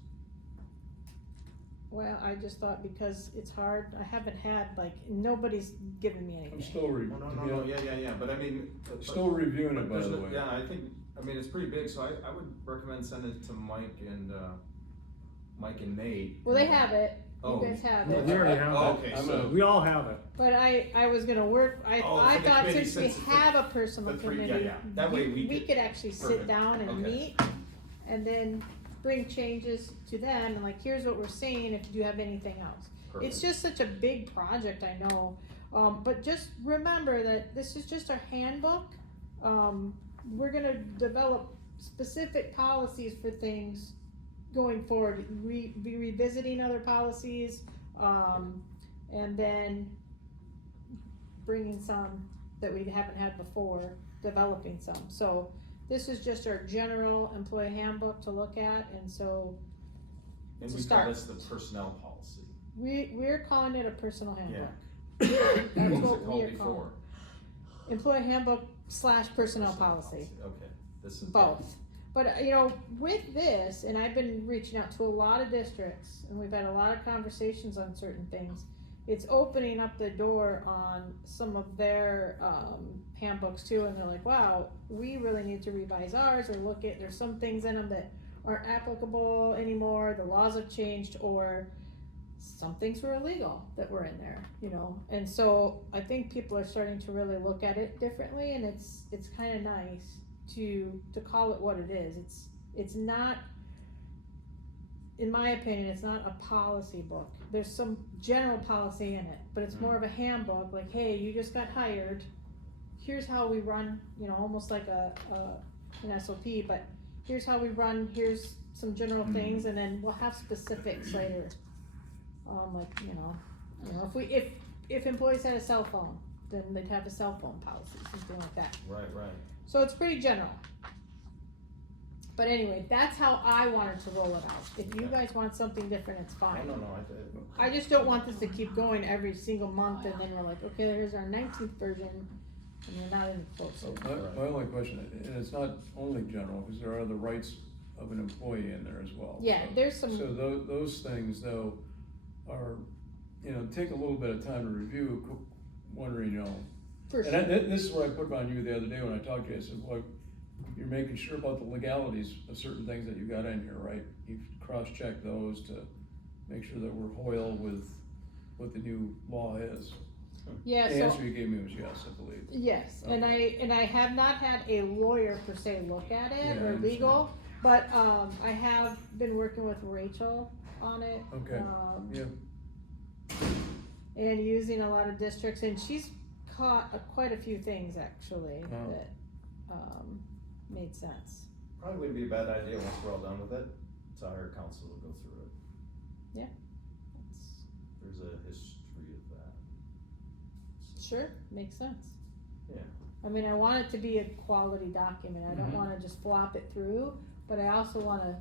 Well, I just thought because it's hard, I haven't had, nobody's given me anything. I'm still Yeah, but I mean. Still reviewing it, by there's the no- way. Yeah, I mean, it's pretty big, so I would recommend sending it to Mike and Nate. Well, they have it, Oh. you guys have We it, already have Oh, it. okay, so- We all have it. but I was gonna work, I Oh, for the thought committee, since we since the- have a personal the three- yeah, committee, yeah. That way we could- could actually sit Perfect. down and Okay. meet, and then bring changes to them, and here's what we're saying, if you have anything else. It's Perfect. just such a big project, I know, but just remember that this is just our handbook. We're gonna develop specific policies for things going forward, be revisiting other policies, and then bringing some that we haven't had before, developing some. So this is just our general employee handbook to look at, and so And to we call start. this the personnel policy. we're calling it a personal handbook. What That's was what it we called are before? calling. Employee handbook / personnel policy, Okay, this is. both. But, you know, with this, and I've been reaching out to a lot of districts, and we've had a lot of conversations on certain things, it's opening up the door on some of their, handbooks too, and they're like, wow, we really need to revise ours, or look at, there's some things in them that aren't applicable anymore, the laws have changed, or some things were illegal that were in there, you know, and so I think people are starting to really look at it differently, and it's kinda nice to call it what it is. It's not, in my opinion, it's not a policy book. There's some general policy in it, but it's more of a handbook, like, hey, you just got hired, here's how we run, you know, almost like an SOP, but here's how we run, here's some general things, and then we'll have specifics later. Like, you know, if employees had a cell phone, then they'd have a cell phone policy, something like that. Right. So it's pretty general. But anyway, that's how I wanted to roll it out. If you guys want something different, it's fine. No, I just don't want this to keep going every single month, and then we're like, okay, here's our 19th version, and we're not any closer. My only question, and it's not only general, because there are the rights of an employee in there as well. Yeah, So- there's some, So those things though are, you know, take a little bit of time to review, wondering, you know. for And sure. this is what I put on you the other day when I talked to you, I said, well, you're making sure about the legalities of certain things that you got in here, right? You've cross-checked those to make sure that we're loyal with what the new law is. Yeah, The so, answer you gave me was yes, I believe. yes, and I have not had a lawyer per se look at it, Yeah, I or understand. legal, but, I have been working with Rachel on it. Okay, yeah. And using a lot of districts, and she's caught quite a few things actually Wow. that, made sense. Probably wouldn't be a bad idea once we're all done with it, to hire counsel to go through it. Yeah. There's a history of that. Sure, makes sense. Yeah. I mean, I want it to be a quality document, I don't Mhm. wanna just flop it through, but I also wanna,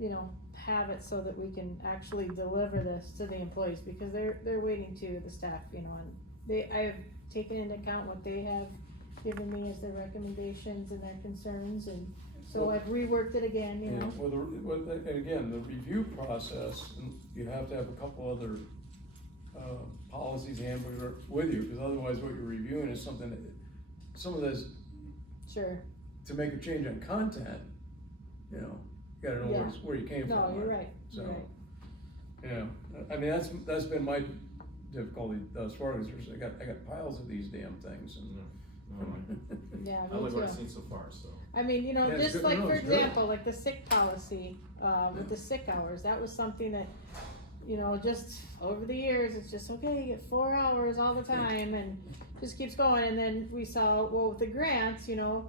you know, have it so that we can actually deliver this to the employees, because they're waiting to, the staff, you know, and I have taken into account what they have given me as their recommendations and their concerns, and so I've reworked it again, you Yeah, know. and again, the review process, and you have to have a couple other, policies, handbooks with you, because otherwise what you're reviewing is something that, some of this, Sure, to make a change on content, you know, you gotta know Yeah. where you came from. no, you're right, So, you're right. yeah, I mean, that's been my difficulty thus far, is I got piles of these damn things and. Yeah, I me like what I've too. seen so far, so. I mean, you know, Yeah, it's just good- like, no, for it's good. example, like the sick policy, with the sick hours, that was something that, you know, just over the years, it's just, okay, you get 4 hours all the time, and just keeps going, and then we saw, well, with the grants, you know,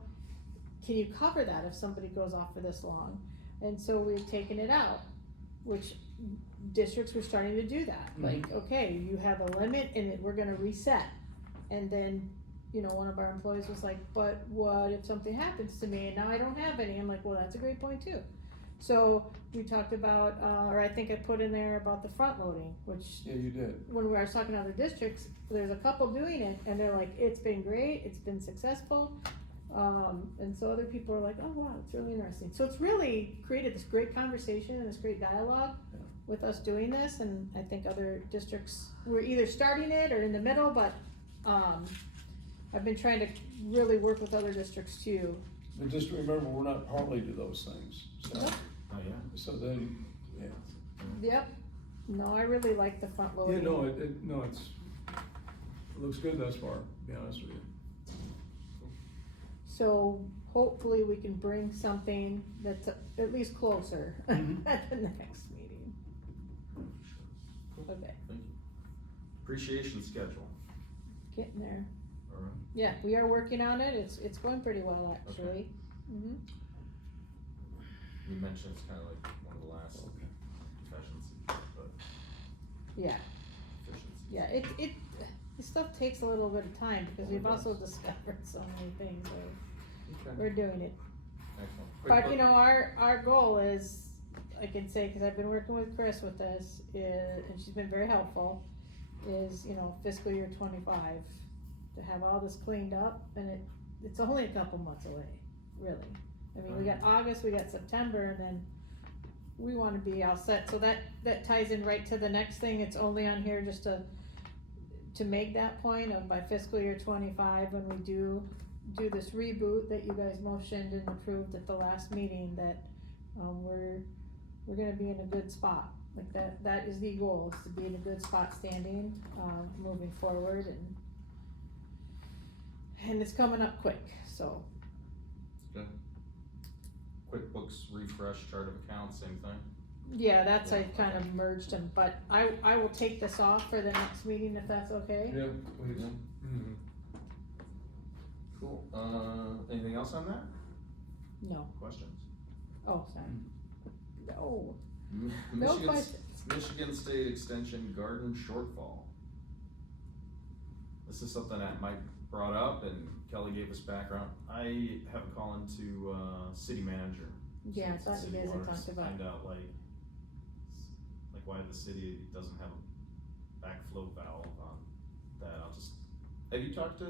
can you cover that if somebody goes off for this long? And so we've taken it out, which districts were starting to do that, like, okay, you have a limit, and we're gonna reset, and then, you know, one of our employees was like, but what if something happens to me and now I don't have any? I'm like, well, that's a great point too. So we talked about, or I think I put in there about the front loading, which Yeah, you did. when we were talking to other districts, there's a couple doing it and they're like, it's been great, it's been successful. And so other people are like, oh wow, it's really interesting. So it's really created this great conversation and this great dialogue Yeah. with us doing this, and I think other districts were either starting it or in the middle, but, I've been trying to really work with other districts too. But just remember, we're not party to those things, so, Yep. Oh, yeah. so then, yeah. Yep. No, I really like the front loading. Yeah, no, it looks good thus far, to be honest with you. So hopefully we can bring something that's at least closer Mhm. at the next meeting. Okay, Thank you. Appreciation schedule, getting there. alright. Yeah, we are working on it. It's going pretty well, actually. Mhm. You mentioned it's kinda like one of the last efficiencies, but Yeah, efficiencies. yeah, this stuff takes a little bit of time because Oh, it we've also does. discovered so many things, so Okay. we're doing it. Excellent. But you know, our goal is, I can say, cause I've been working with Chris with this, and she's been very helpful, is, you know, fiscal year 25, to have all this cleaned up, and it's only a couple months away, really. I mean, we got August, we got September, and then we wanna be all set, so that ties in right to the next thing, it's only on here just to make that point of by fiscal year 25, when we do this reboot that you guys motioned and approved at the last meeting, that, we're gonna be in a good spot. Like that is the goal, is to be in a good spot standing, moving forward, and it's coming up quick, so. QuickBooks refresh, chart of accounts, same thing? Yeah, that's, I kind of merged them, but I will take this off for the next meeting if that's okay. Yeah, please. Mhm. Cool, anything else on that? No, Questions? oh, sorry. No, M- no Michigan, questions. Michigan State Extension Garden Shortfall. This is something that Mike brought up and Kelly gave us background. I have a call into, city manager. Yeah, I Since thought you City guys had Waters, talked about. Find out like why the city doesn't have a backflow valve on that. Have you talked to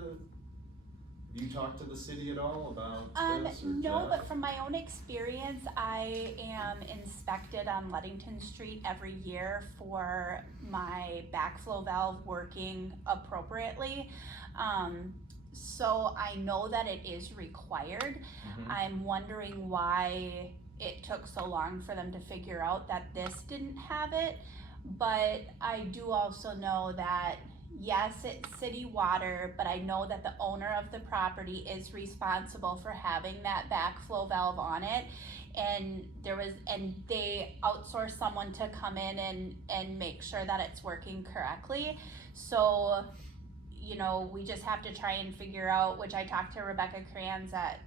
the city at all about this or No, Jeff? but from my own experience, I am inspected on Ludington Street every year for my backflow valve working appropriately. So I know that it is required. Mhm. I'm wondering why it took so long for them to figure out that this didn't have it. But I do also know that, yes, it's city water, but I know that the owner of the property is responsible for having that backflow valve on it. And they outsourced someone to come in and make sure that it's working correctly. So, you know, we just have to try and figure out, which I talked to Rebecca Kranz at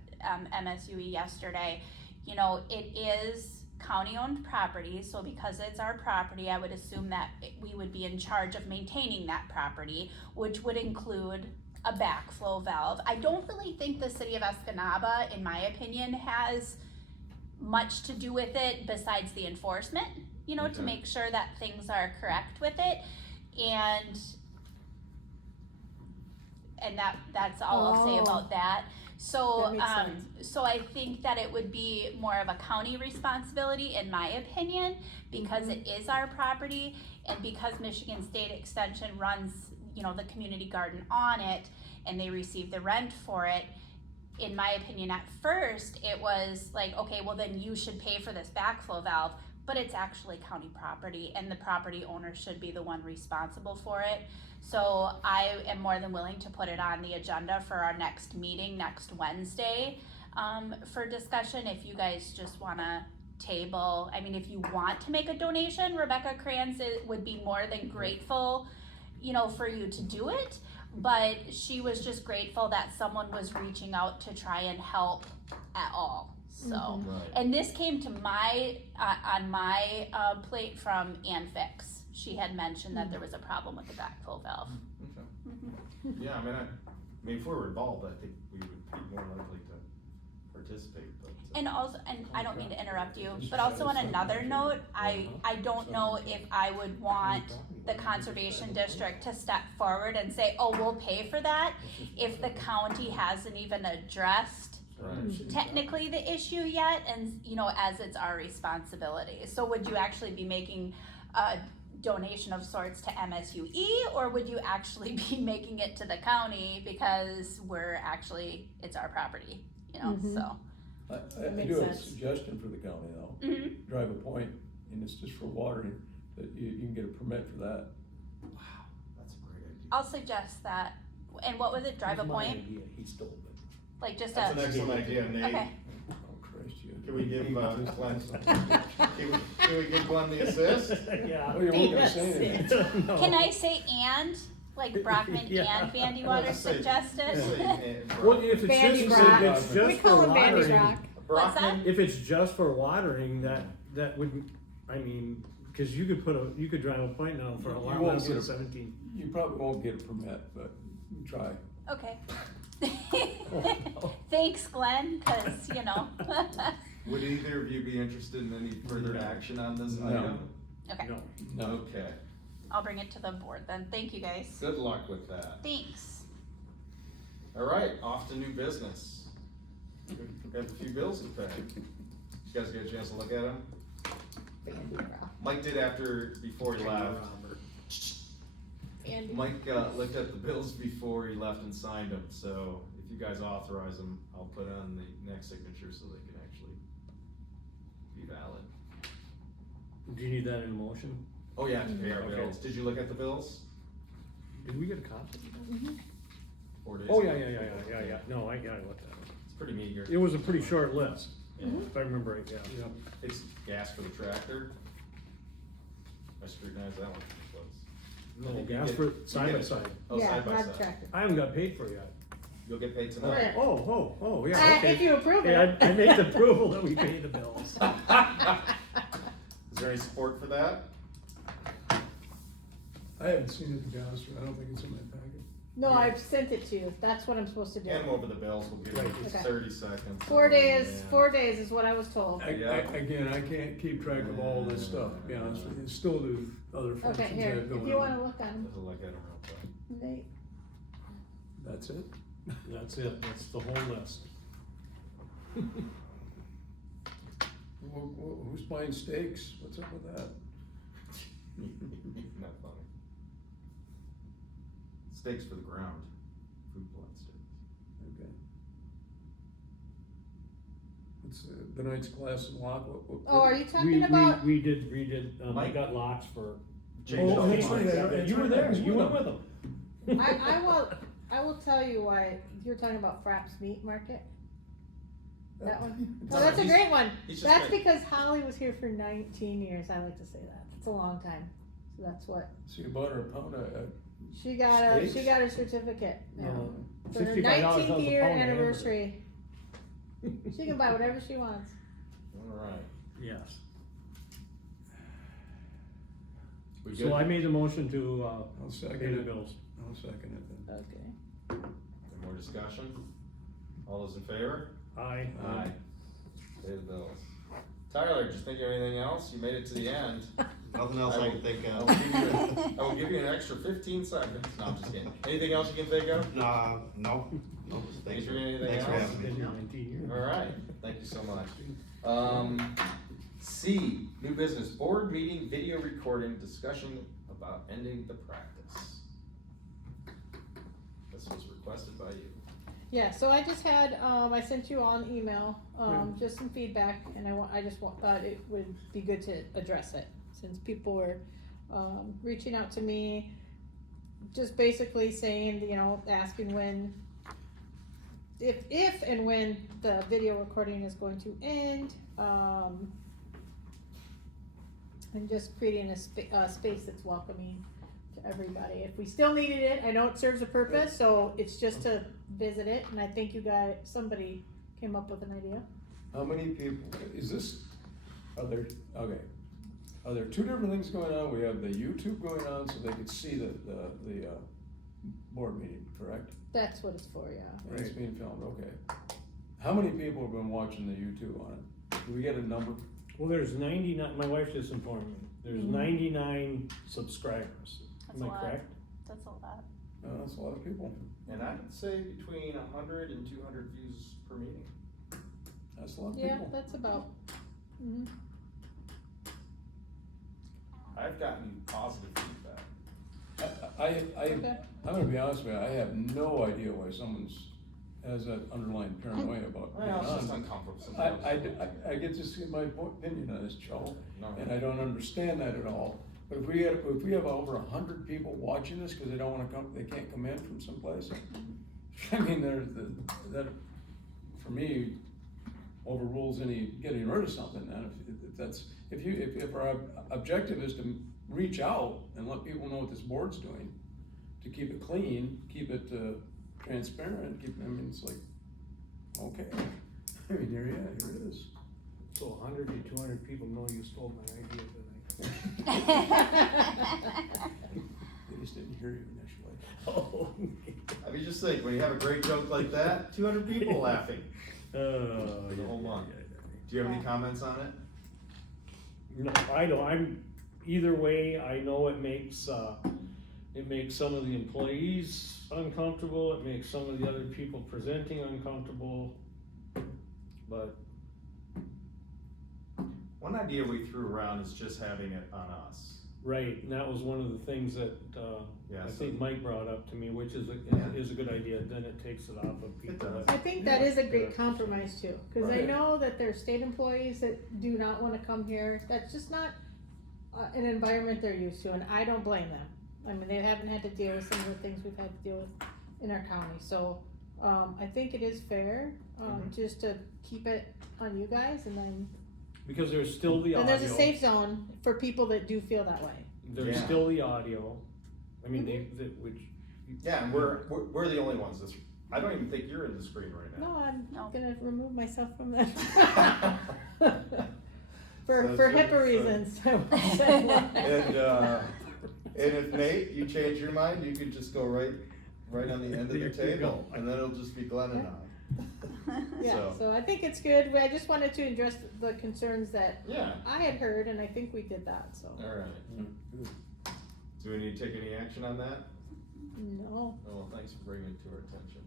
MSUE yesterday. You know, it is county-owned property, so because it's our property, I would assume that we would be in charge of maintaining that property, which would include a backflow valve. I don't really think the city of Escanaba, in my opinion, has much to do with it besides the enforcement, you know, to Okay. make sure that things are correct with it. And that's all I'll say Oh. about that. So, That makes so I think that it would be more of a county responsibility, in my opinion, because it is our property, and because Michigan State Extension runs, you know, the community garden on it, and they receive the rent for it. In my opinion, at first, it was like, okay, well then you should pay for this backflow valve, but it's actually county property, and the property owner should be the one responsible for it. So I am more than willing to put it on the agenda for our next meeting next Wednesday, for discussion, if you guys just wanna table. I mean, if you want to make a donation, Rebecca Kranz would be more than grateful, you know, for you to do it. But she was just grateful that someone was reaching out to try and help at all, so. Right. And this came to my, on my, plate from Ann Fix. She had mentioned that there was a problem with the backflow valve. Okay. Mhm. Yeah, I mean, if we were involved, I think we would be more likely to participate, but. And also, and I don't mean to interrupt you, but also on another note, I don't know if I would want the conservation district to step forward and say, oh, we'll pay for that, if the county hasn't even addressed Right. technically the issue yet, and, you know, as it's our responsibility. So would you actually be making a donation of sorts to MSUE, or would you actually be making it to the county because it's our property, you know, Mhm. so. I makes do have a sense. suggestion for the county though. Mhm. Drive a point, and it's just for watering, that you can get a permit for that. Wow, that's a great idea. I'll suggest that, and what was it, drive a point, He stole it. like just That's an a, excellent idea, Nate. okay, Oh, Christ, you. Can we give, Glenn, can we give Glenn the assist? Yeah. Oh, you weren't gonna say anything. No. can I say and, like Brockman Yeah. and Bandy Well, Water just say- suggested? just say, Well, if it's Bandy just, Rock. if it's We just call for him Bandy watering, Rock. What's that? Brockman, if it's just for watering, that would, I mean, cause you could drive a point now for a You lot won't less get than a- 17. You probably won't get a permit, but try. Okay. Thanks, Glenn, cause, you know. would either of you be interested in any further action on this No. item? Okay, No. No. Okay, I'll bring it to the board then, thank you guys. good luck with that. Thanks. All right, off to new business. We have a few bills to pay. You guys get a chance to look at them? Mike did before he left. Andy. Mike, looked at the bills before he left and signed them, so if you guys authorize them, I'll put on the next signature so they can actually be valid. Do you need that in a motion? Oh, yeah, to pay our Okay. bills. Did you look at the bills? Did we get a copy? 4 days Oh, ago. yeah, no, I looked at it. It's pretty meager. It was a pretty short list, Yeah. if I remember right, yeah. Yeah. It's gas for the tractor. I scrutinized that one pretty close. No, You gas get- for you side get by it. side. Oh, Yeah, side by not side. tractor. I haven't got paid for it yet. You'll get paid Right. tonight. Oh, yeah, okay. If you approve Yeah, it. I make the approval that we pay the bills. Is there any support for that? I haven't seen it, to be honest with you, I don't think it's in my packet. No, I've sent it to you, that's what I'm supposed to do. Hand them over the bills, we'll give you Okay. 30 seconds. 4 days, Yeah. 4 days is what I was told. Again, I can't keep track of all this stuff, to be honest with you, still do other Okay, functions I here, have if going you wanna on. look on Let's look at them real quick. them, Nate. That's it? That's it, that's the whole list. Who's buying steaks? What's up with that? Not funny. Steaks for the ground. Food plot steaks. Okay. It's tonight's class and lock. Oh, are you We, talking about, we redid, I Mike? got locks for. Changed all the that's right, lines. that's You were right, I there, was you with went them. with them. I will tell you why, you're talking about Fraps Meat Market? That one? No, Oh, that's a he's- great one. he's just That's like- because Holly was here for 19 years, I like to say that, it's a long time, so that's what, So you bought her a pound of, she got a certificate now. No, For her $65 that was 19th a year pound of hamburger. anniversary, she can buy whatever she wants. Alright. Yes. We good? So I made the motion to, I'll pay second the it. bills. I'll second it then. Okay. Any more discussion? All those in favor? Aye. Pay the bills. Tyler, just think of anything else? You made it to the end. Nothing else I can think I of. will give you an extra 15 seconds. No, I'm just kidding. Anything else you can think of? No, thanks for, Anything thanks for else? having me. Been here 19 years. Alright, thank you so much. C, new business, board meeting video recording discussion about ending the practice. This was requested by you. Yeah, so I just had, I sent you all an email, just some feedback, and I just thought it would be good to address it, since people were, reaching out to me, just basically saying, you know, asking when, if and when the video recording is going to end, and just creating a space that's welcoming to everybody. If we still needed it, I know it serves a purpose, so it's just to visit it, and I think you guys, somebody came up with an idea. How many people, is this, are there two different things going on? We have the YouTube going on so they could see the board meeting, correct? That's what it's for, yeah. And it's being filmed, okay. How many people have been watching the YouTube on it? Do we get a number? Well, there's 99, my wife just informed me, there's Mhm. 99 subscribers. That's Am a I lot. correct? That's a lot. That's a lot of people. And I would say between 100 and 200 views per meeting. That's a lot of Yeah, people. that's about, mhm. I've gotten positive feedback. Okay. I'm gonna be honest with you, I have no idea why someone's, has that underlying paranoia about being Well, it's just on. uncomfortable sometimes. I get to see my opinion on this, Joe, No. and I don't understand that at all. But if we have over 100 people watching this, cause they don't wanna come, they can't come in from someplace, I mean, that, for me, overrules any getting rid of something, then, if our objective is to reach out and let people know what this board's doing, to keep it clean, keep it, transparent, it's like, okay, I mean, here it is. So 100 to 200 people know you stole my idea tonight. They just didn't hear you initially. Oh. I mean, just think, when you have a great joke like that, 200 people laughing. Oh, The whole yeah, month. yeah, yeah. Do you have any comments on it? No, I don't, either way, I know it makes some of the employees uncomfortable, it makes some of the other people presenting uncomfortable. but One idea we threw around is just having it on us. right, and that was one of the things that, Yeah, I so- think Mike brought up to me, which is Yeah. is a good idea, then it takes it off of people. does. that- I think that is a great compromise too, cause I Right. know that there's state employees that do not wanna come here, that's just not an environment they're used to, and I don't blame them. I mean, they haven't had to deal with some of the things we've had to deal with in our county, so, I think it is fair, just to keep it on you guys, and then, Because there's still the and audio. there's a safe zone for people that do feel that way. There's Yeah. still the audio, I mean, which. Yeah, and we're the only ones this, I don't even think you're in the screen right now. No, I'm No. gonna remove myself from that. So For it's HIPAA so- reasons, I will say. And if Nate, you change your mind, you could just go right on the end of the There you table, go. and then it'll just be Glenn and I. Yeah, so I think it's good, I just wanted to address the concerns that Yeah, I had heard, and I think we did that, so, alright. Do we need to take any action on that? no. Oh, well, thanks for bringing it to our attention.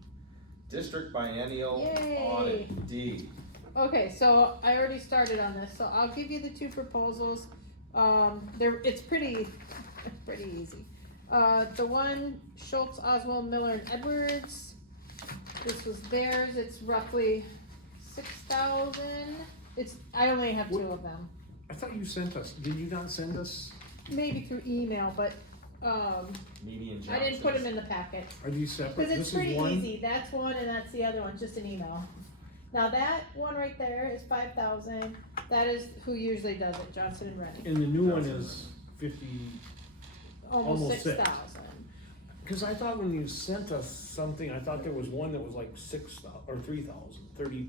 District Biennial Yay. Audit, D. Okay, so I already started on this, so I'll give you the two proposals, it's pretty easy. The one, Schultz, Oswald, Miller, and Edwards, this was theirs, it's roughly 6,000, I only have two of them. I thought you sent us, did you not send us, Maybe through email, but, Meany and Johnson. I didn't put them in the packet. are these separate? Cause it's This is pretty one? easy, that's one and that's the other one, just an email. Now that one right there is 5,000, that is who usually does it, Johnson and Rennie, And the new one Johnson. is 50, almost Almost 6,000. cause I thought when you sent us something, I thought there was one that was like 6,000 or 3,000, 30,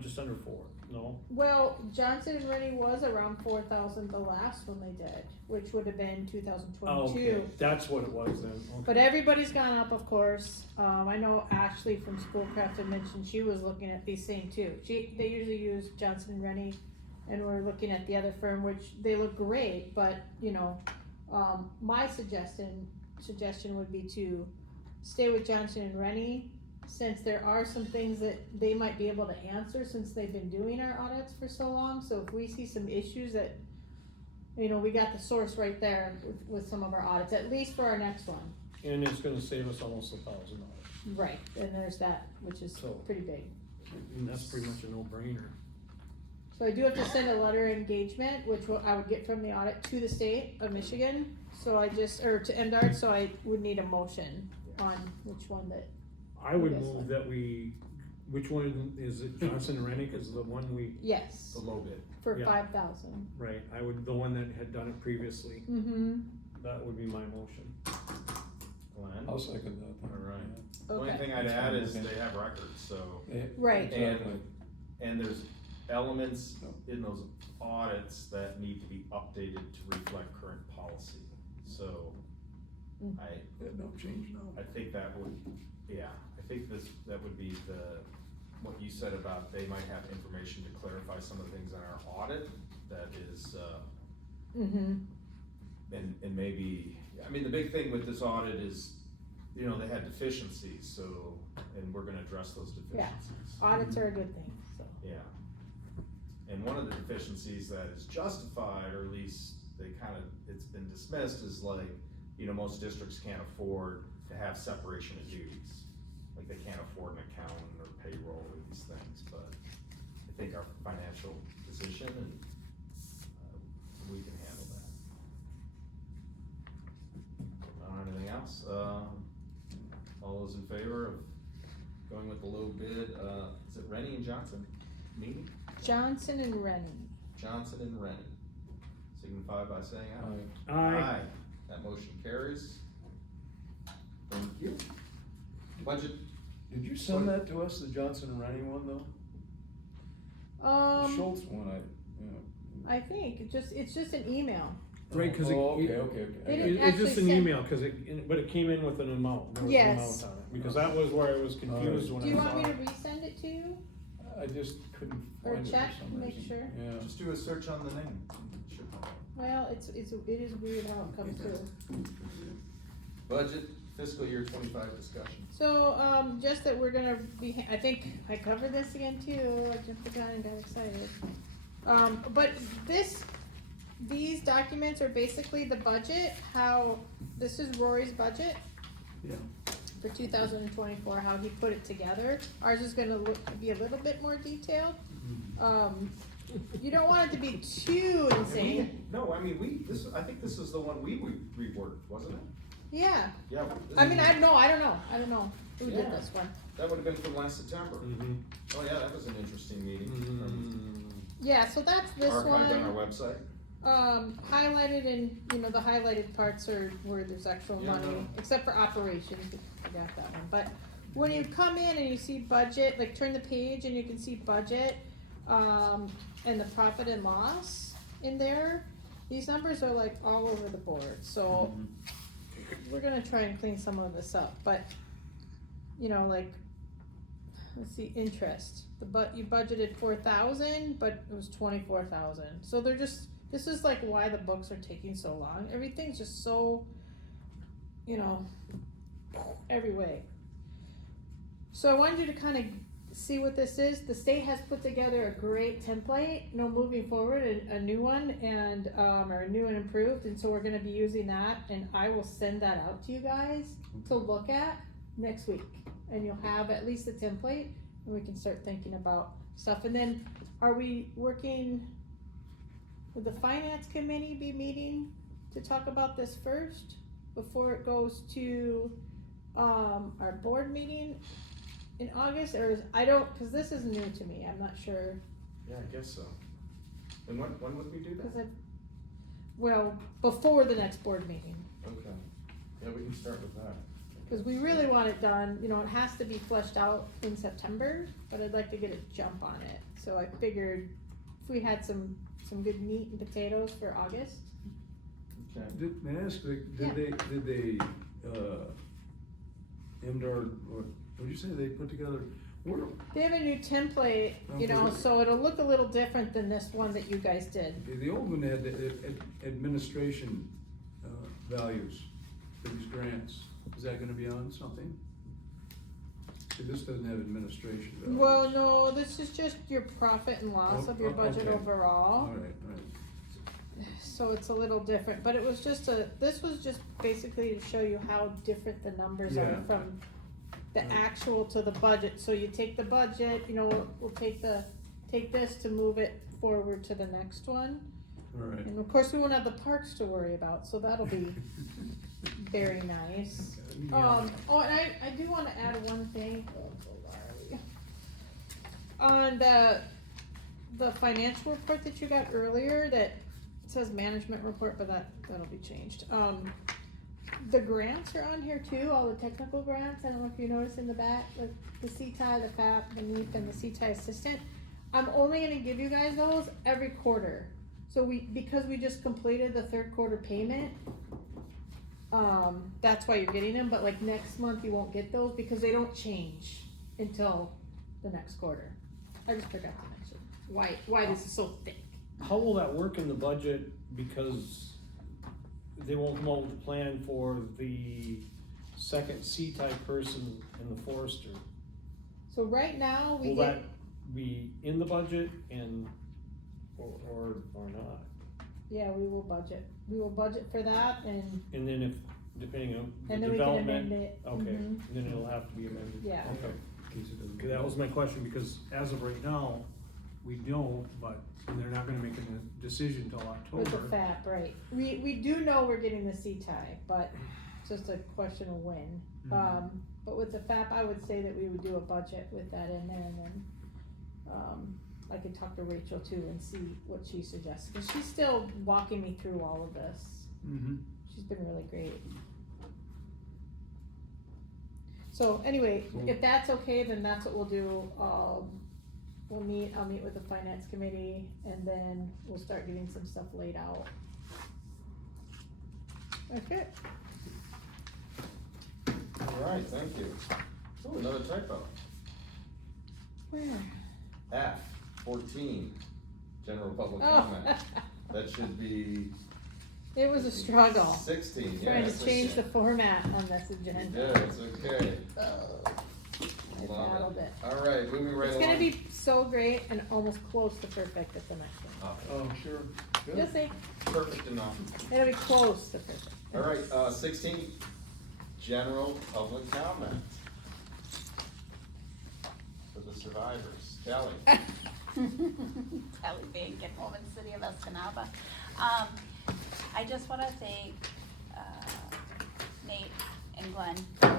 just under 4, no? Well, Johnson and Rennie was around 4,000 the last one they did, which would have been 2022. Oh, okay, that's what it was then, okay. But everybody's gone up, of course. I know Ashley from Schoolcraft had mentioned she was looking at these same too. They usually use Johnson and Rennie, and we're looking at the other firm, which they look great, but you know, my suggestion would be to stay with Johnson and Rennie, since there are some things that they might be able to answer since they've been doing our audits for so long. So if we see some issues that, you know, we got the source right there with some of our audits, at least for our next one. And it's gonna save us almost $1,000, Right, and there's that, which is So- pretty big. and that's pretty much a no-brainer. So I do have to send a letter of engagement, which I would get from the audit to the state of Michigan. So I just, or to MDOT, so I would need a motion on which one that, I would Yes, move that which one is it, Johnson and Rennie, cause the one yes, The low bid. for Yeah. 5,000. right, the one that had done it previously, Mm-hmm, that would be my motion. Glenn? I'll second that. Alright. The only okay, thing I'd add is they have records, so, right, and there's elements in those audits that need to be updated to reflect current policy. So, Mm. No change now. I think that would, yeah, I think that would be what you said about they might have information to clarify some of the things in our audit that is, mm-hmm, and maybe, I mean, the big thing with this audit is, you know, they had deficiencies, so, and we're gonna address those Yeah. deficiencies. audits are a good thing, so. Yeah. And one of the deficiencies that is justified, or at least it's been dismissed, is like, you know, most districts can't afford to have separation of duties. Like, they can't afford an accountant or payroll or these things, but I think our financial position and, we can handle that. Anything else? All those in favor of going with the low bid, is it Rennie and Johnson? Meany? Johnson and Rennie. Johnson and Rennie. Signify by saying aye. Aye. That motion carries. Thank you. Budget, Did you send that to us, the Johnson and Rennie one though? The Schultz one, I think, it's just an email. Right, cause Oh, okay. They didn't it's just actually an send- email, cause but it came in with an amount, there was an Yes. amount on it, because that was where I was confused when Do you I want me saw to it. resend it to you, I just couldn't or find it check, for some make reason. sure? Yeah. just do a search on the name. It should come up. Well, it is weird how it comes through. Budget fiscal year 25 discussion. So, just that we're gonna be, I think I covered this again too, I jumped the gun and got excited. But these documents are basically the budget, this is Rory's budget. Yeah. For 2024, how he put it together. Ours is gonna be a little bit more detailed. You don't want it to be too insane. No, I mean, I think this is the one we reworked, wasn't it? Yeah, Yeah. I mean, I don't know who did Yeah. this one. That would have been from last September. Oh yeah, that was an interesting meeting. Yeah, so that's this Archived on our one, website. highlighted and, the highlighted parts are where there's actual Yeah, money, no. except for operations, I got that one. But when you come in and you see budget, like turn the page and you can see budget, and the profit and loss in there, these numbers are like all over the board, so we're gonna try and clean some of this up, but, like, let's see, interest, you budgeted 4,000, but it was 24,000, so this is like why the books are taking so long, everything's just so, every way. So I wanted you to kind of see what this is. The state has put together a great template, moving forward, a new one, and, or a new and improved, and so we're gonna be using that, and I will send that out to you guys to look at next week. And you'll have at least a template, and we can start thinking about stuff. And then, are we working, would the finance committee be meeting to talk about this first, before it goes to, our board meeting in August, or cause this is new to me, I'm not sure, Yeah, I guess so. And when would we do cause that? before the next board meeting. Okay. Yeah, we can start with that. Cause we really want it done, it has to be fleshed out in September, but I'd like to get a jump on it, so I figured if we had some good meat and potatoes for August. Okay. May I ask, Yeah. did they, MDR, what did you say they put together? They have a new template, Okay. so it'll look a little different than this one that you guys did. The old one had the administration, values for these grants. Is that gonna be on something? See, this doesn't have administration values. Well, no, this is just your profit and loss of your budget Okay. overall. Alright. So it's a little different, but it was this was just basically to show you how different the numbers are Yeah. from the Right. actual to the budget. So you take the budget, we'll take this to move it forward to the next one. Alright. And of course, we won't have the parks to worry about, so that'll be very nice. Yeah. And I do wanna add one thing. Oh, so sorry. On the financial report that you got earlier, that says management report, but that'll be changed. The grants are on here too, all the technical grants, I don't know if you noticed in the back, like the CTI, the FAP, the NEEP, and the CTI assistant. I'm only gonna give you guys those every quarter. So because we just completed the third quarter payment, that's why you're getting them, but like next month you won't get those because they don't change until the next quarter. I just forgot to mention why this is so thick. How will that work in the budget, because they won't come out with a plan for the second C-type person in the forester? So right now, we Will get, that be in the budget or not? yeah, we will budget for that, and And then if, depending on the then we can amend development, it. okay, Mhm. then it'll have to be amended. Yeah. Okay. In case it doesn't- Okay, that was my question, because as of right now, we don't, but they're not gonna make a decision till With the October. FAP, right, we do know we're getting the CTI, but it's just a question of when. Mhm. But with the FAP, I would say that we would do a budget with that in there, and then, I could talk to Rachel too and see what she suggests, cause she's still walking me through all of this. Mhm. She's been really great. So anyway, if that's okay, then that's what we'll do, I'll meet with the finance committee, and then we'll start getting some stuff laid out. Okay, Alright, thank you. Oh, another typo. where? F, 14, general public Oh. comment. That should be It was a struggle, 16, yeah. trying to it's change the okay. format on this You agenda. did, it's okay. I Love battled it. it. All right, moving right It's along. gonna be so great and almost close to perfect at the next one. Oh, Oh, sure. Good. Just say, perfect enough. it'll be close to perfect. All right, 16, general public comment. For the survivors. Kelly. Kelly Bank and Woman City of Escanaba. I just wanna thank, Nate and Glenn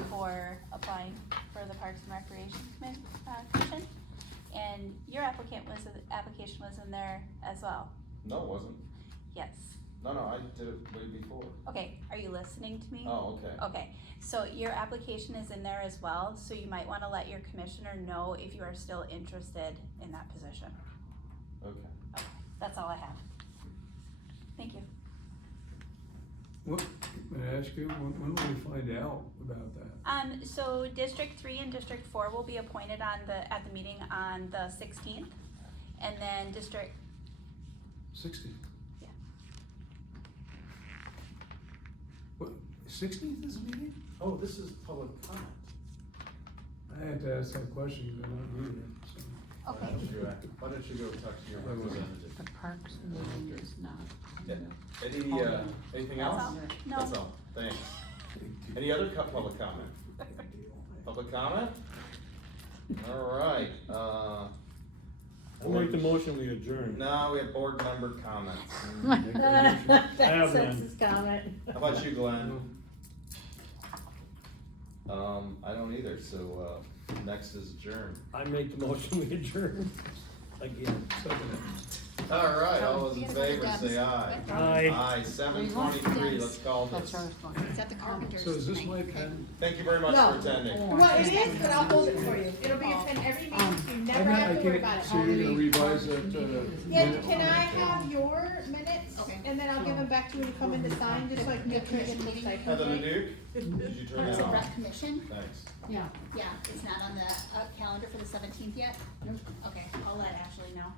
for applying for the Parks and Recreation Commission. And your application was in there as well. No, it wasn't. Yes. No, I did it way before. Okay, are you listening to me? Oh, okay. Okay, so your application is in there as well, so you might wanna let your commissioner know if you are still interested in that position. Okay. That's all I have. Thank you. What, may I ask you, when will we find out about that? So District 3 and District 4 will be appointed at the meeting on the 16th, and then District, 60th? Yeah. What, 16th is the meeting? Oh, this is public comment. I had to ask that question because I don't read it, so. okay. Why don't you go talk to your representative? The Parks meeting is not. Yeah. Anything That's else? all? No. That's all, thanks. Any other public comment? Public comment? All right, I'll make the motion, we adjourn. now we have board member comments. Make the motion. I That's have none. his comment. How about you, Glenn? I don't either, so, next is adjourn. I make the motion, we adjourn. Again. All right, all those in favor say aye. Aye. Aye, 7:23, let's call That's this. where I was going. It's at the carpenter's. So is this tonight, my okay? pen? Thank you very much No. for attending. Well, it is, but I'll hold it for you. It'll be in every meeting, you never have to worry about it. So you're gonna revise that, Yeah, minute? can I have your minutes? Okay. And then I'll give them back to you when you come in to sign, just so I can get sure it looks like. Heather Leduc, did you turn It's that a on? rec commission, Thanks. Yeah. yeah, it's not on the calendar for the 17th yet? Okay, I'll let Ashley know.